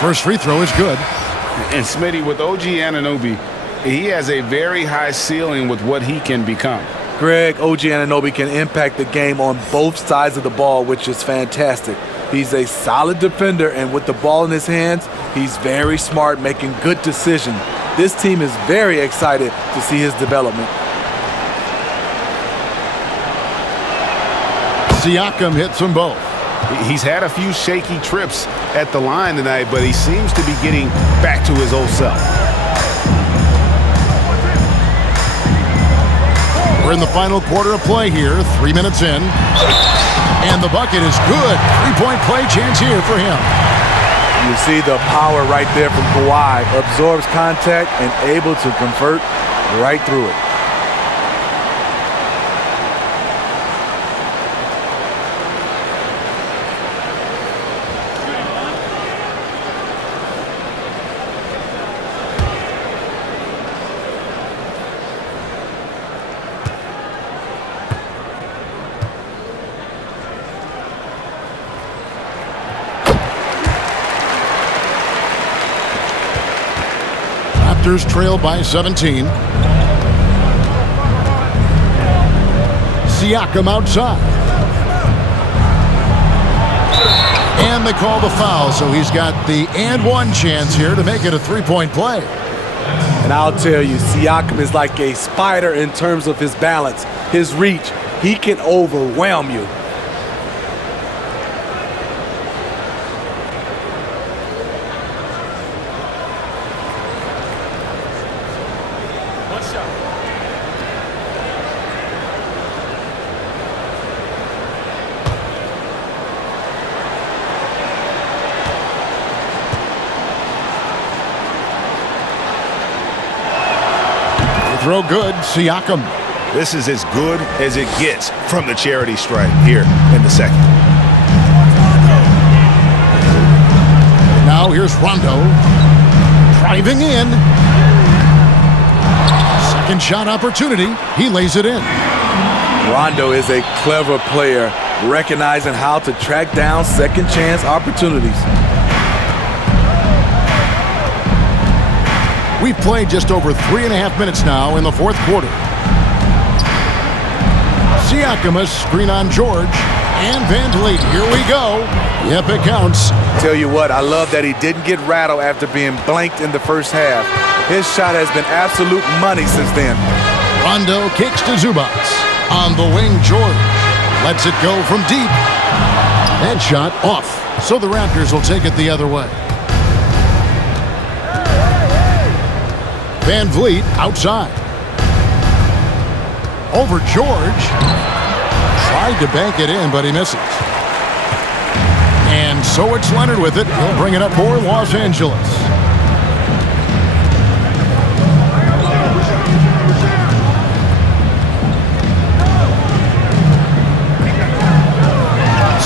First free throw is good. And Smitty, with OG Anunoby, he has a very high ceiling with what he can become. Greg, OG Anunoby can impact the game on both sides of the ball, which is fantastic. He's a solid defender, and with the ball in his hands, he's very smart, making good decisions. This team is very excited to see his development. Siakam hits them both. He's had a few shaky trips at the line tonight, but he seems to be getting back to his old self. We're in the final quarter of play here, 3 minutes in. And the bucket is good. 3-point play chance here for him. You see the power right there from Kawhi. Absorbs contact and able to convert right through it. Raptors trail by 17. Siakam outside. And they call the foul, so he's got the and one chance here to make it a 3-point play. And I'll tell you, Siakam is like a spider in terms of his balance, his reach. He can overwhelm you. Throw good, Siakam. This is as good as it gets from the charity stripe here in the second. Now here's Rondo. Driving in. Second shot opportunity. He lays it in. Rondo is a clever player, recognizing how to track down second chance opportunities. We've played just over 3.5 minutes now in the fourth quarter. Siakam, a screen on George. And Van Vliet, here we go. Yep, it counts. Tell you what, I love that he didn't get rattled after being blanked in the first half. His shot has been absolute money since then. Rondo kicks to Zubac. On the wing, George lets it go from deep. That shot off. So the Raptors will take it the other way. Van Vliet outside. Over George. Tried to bank it in, but he misses. And so it's Leonard with it. He'll bring it up for Los Angeles.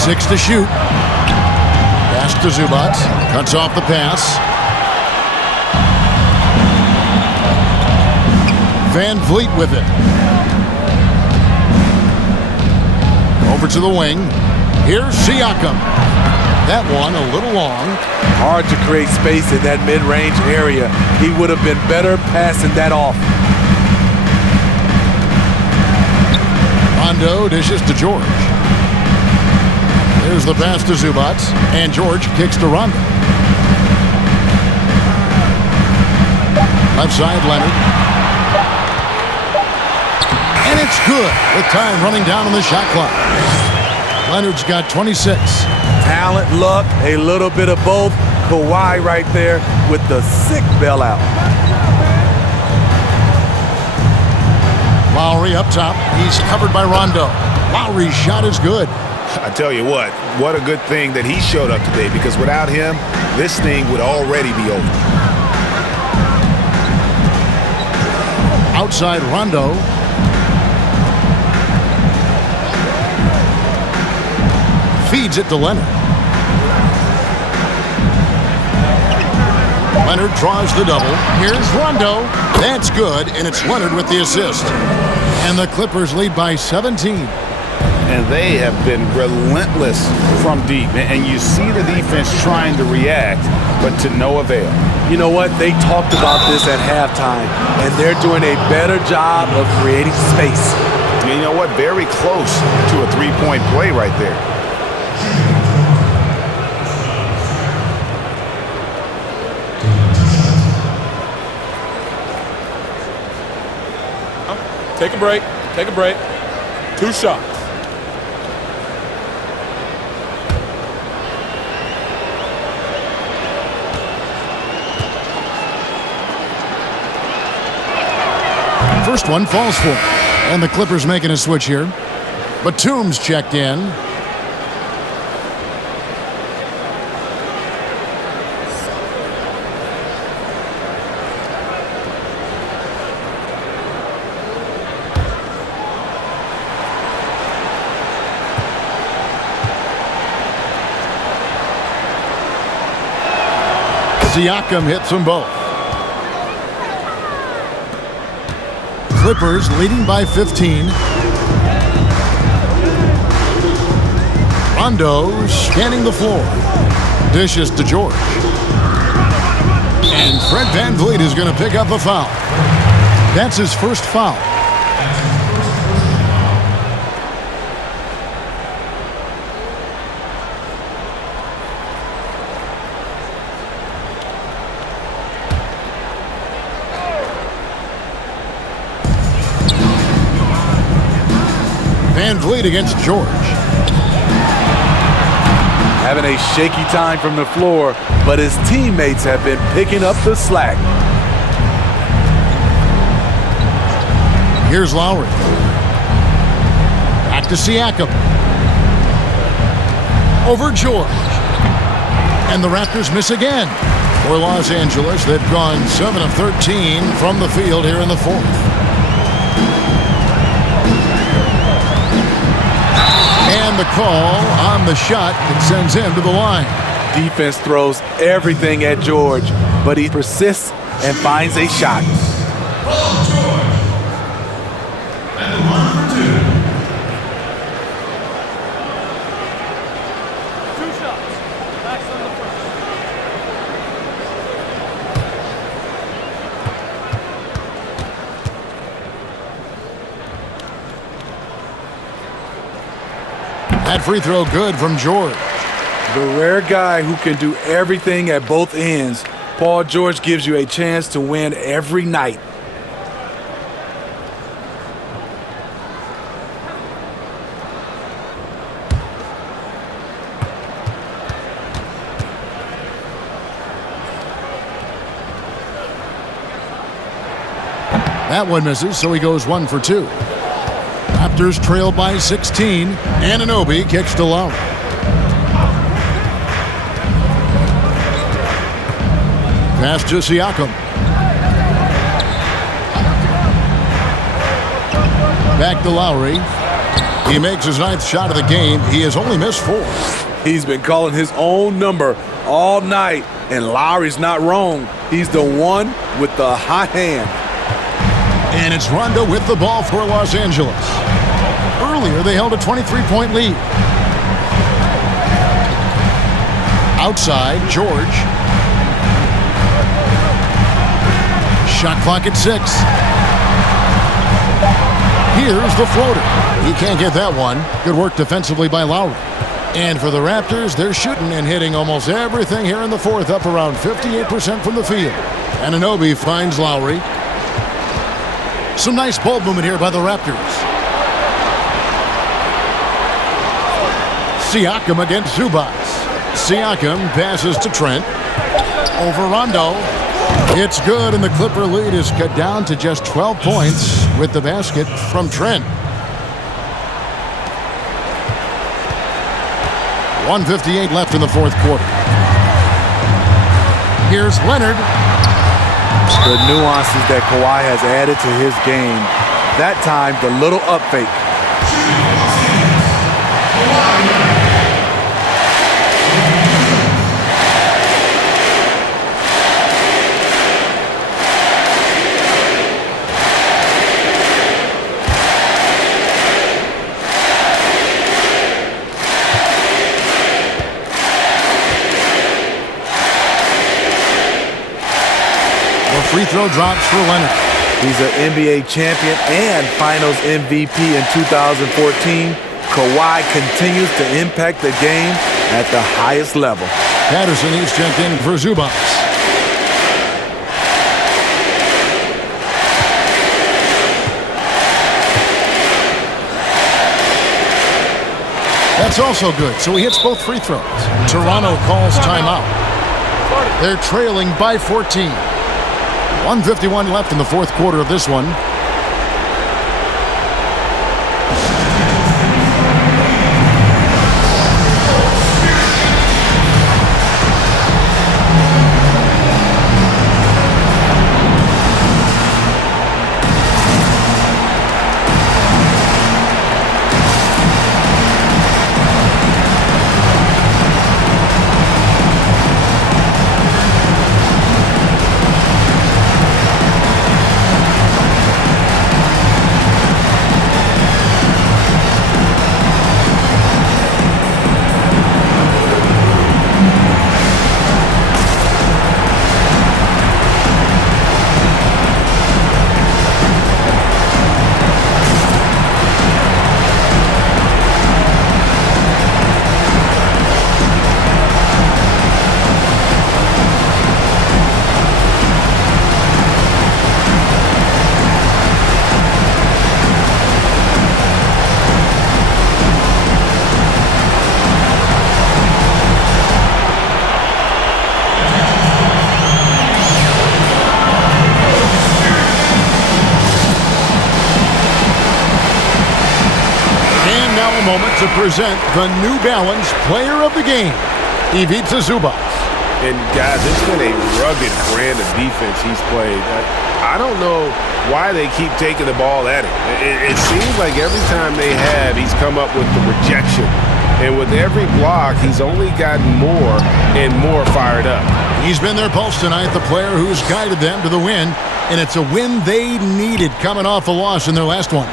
Six to shoot. Pass to Zubac. Cuts off the pass. Van Vliet with it. Over to the wing. Here's Siakam. That one a little long. Hard to create space in that mid-range area. He would have been better passing that off. Rondo dishes to George. There's the pass to Zubac, and George kicks to Rondo. Left side, Leonard. And it's good with time running down on the shot clock. Leonard's got 26. Talent, luck, a little bit of both. Kawhi right there with the sick bailout. Lowry up top. He's covered by Rondo. Lowry's shot is good. I tell you what a good thing that he showed up today, because without him, this thing would already be over. Outside Rondo. Feeds it to Leonard. Leonard draws the double. Here's Rondo. That's good, and it's Leonard with the assist. And the Clippers lead by 17. And they have been relentless from deep. And you see the defense trying to react, but to no avail. You know what? They talked about this at halftime, and they're doing a better job of creating space. You know what? Very close to a three-point play right there. Take a break. Take a break. 2 shots. First one falls for him. And the Clippers making a switch here. Batum's checked in. Siakam hits them both. Clippers leading by 15. Rondo scanning the floor. Dishes to George. And Fred Van Vliet is going to pick up a foul. That's his first foul. Van Vliet against George. Having a shaky time from the floor, but his teammates have been picking up the slack. Here's Lowry. Back to Siakam. Over George. And the Raptors miss again. For Los Angeles, they've gone 7 of 13 from the field here in the fourth. And the call on the shot that sends him to the line. Defense throws everything at George, but he persists and finds a shot. That free throw good from George. The rare guy who can do everything at both ends. Paul George gives you a chance to win every night. That one misses, so he goes 1 for 2. Raptors trail by 16. Anunoby kicks to Lowry. Pass to Siakam. Back to Lowry. He makes his 9th shot of the game. He has only missed 4. He's been calling his own number all night, and Lowry's not wrong. He's the one with the hot hand. And it's Rondo with the ball for Los Angeles. Earlier, they held a 23-point lead. Outside, George. Shot clock at 6. Here's the floater. He can't get that one. Good work defensively by Lowry. And for the Raptors, they're shooting and hitting almost everything here in the fourth, up around 58% from the field. Anunoby finds Lowry. Some nice ball movement here by the Raptors. Siakam against Zubac. Siakam passes to Trent. Over Rondo. It's good, and the Clipper lead is cut down to just 12 points with the basket from Trent. 1:58 left in the fourth quarter. Here's Leonard. The nuances that Kawhi has added to his game. That time, the little up fake. Free throw drops for Leonard. He's an NBA champion and Finals MVP in 2014. Kawhi continues to impact the game at the highest level. Patterson is checked in for Zubac. That's also good, so he hits both free throws. Toronto calls timeout. They're trailing by 14. 1:51 left in the fourth quarter of this one. Moment to present the New Balance Player of the Game, Ivica Zubac. And guys, it's been a rugged brand of defense he's played. I don't know why they keep taking the ball at him. It seems like every time they have, he's come up with the rejection. And with every block, he's only gotten more and more fired up. He's been their pulse tonight, the player who's guided them to the win. And it's a win they needed coming off a loss in their last one.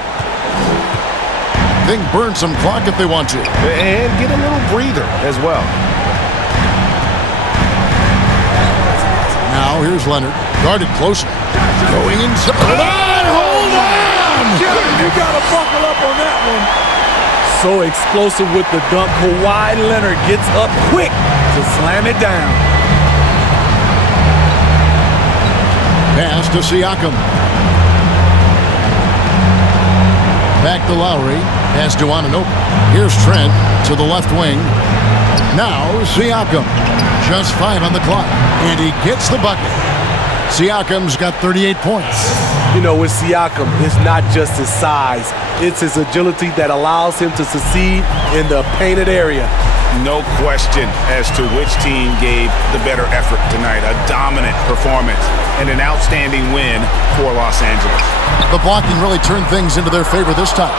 Burn some clock if they want to. And get a little breather as well. Now here's Leonard. Guarded closer. Going inside. Hold on! You got to buckle up on that one. So explosive with the dunk. Kawhi Leonard gets up quick to slam it down. Pass to Siakam. Back to Lowry. Pass to Anunoby. Here's Trent to the left wing. Now Siakam. Just 5 on the clock. And he gets the bucket. Siakam's got 38 points. You know, with Siakam, it's not just his size. It's his agility that allows him to succeed in the painted area. No question as to which team gave the better effort tonight. A dominant performance and an outstanding win for Los Angeles. The blocking really turned things into their favor this time.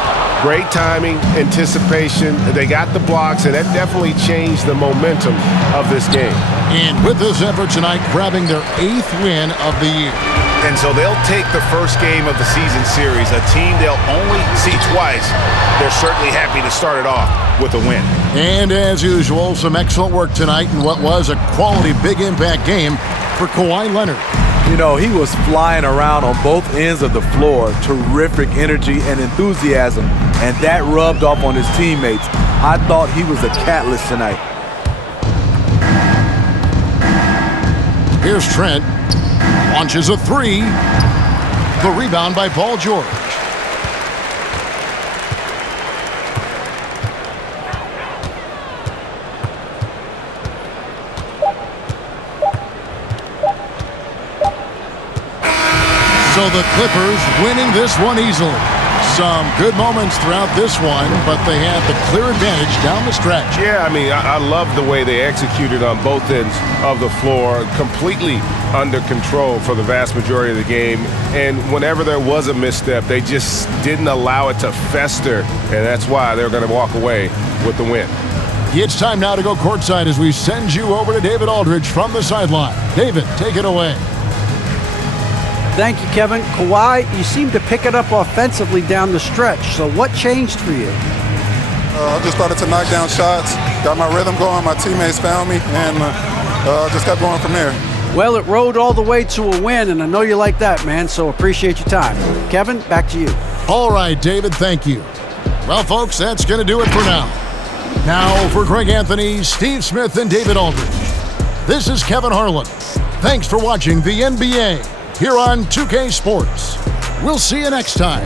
Great timing, anticipation. They got the blocks, and that definitely changed the momentum of this game. And with this effort tonight, grabbing their 8th win of the year. And so they'll take the first game of the season series, a team they'll only see twice. They're certainly happy to start it off with a win. And as usual, some excellent work tonight in what was a quality big impact game for Kawhi Leonard. You know, he was flying around on both ends of the floor. Terrific energy and enthusiasm, and that rubbed off on his teammates. I thought he was a catalyst tonight. Here's Trent. Launches a 3. The rebound by Paul George. So the Clippers winning this one easily. Some good moments throughout this one, but they had the clear advantage down the stretch. Yeah, I mean, I love the way they executed on both ends of the floor, completely under control for the vast majority of the game. And whenever there was a misstep, they just didn't allow it to fester, and that's why they're going to walk away with the win. It's time now to go courtside as we send you over to David Aldridge from the sideline. David, take it away. Thank you, Kevin. Kawhi, you seem to pick it up offensively down the stretch. So what changed for you? I just started to knock down shots, got my rhythm going, my teammates found me, and just kept going from there. Well, it rode all the way to a win, and I know you like that, man, so appreciate your time. Kevin, back to you. All right, David, thank you. Well, folks, that's going to do it for now. Now, for Greg Anthony, Steve Smith, and David Aldridge, this is Kevin Harlan. Thanks for watching the NBA here on 2K Sports. We'll see you next time.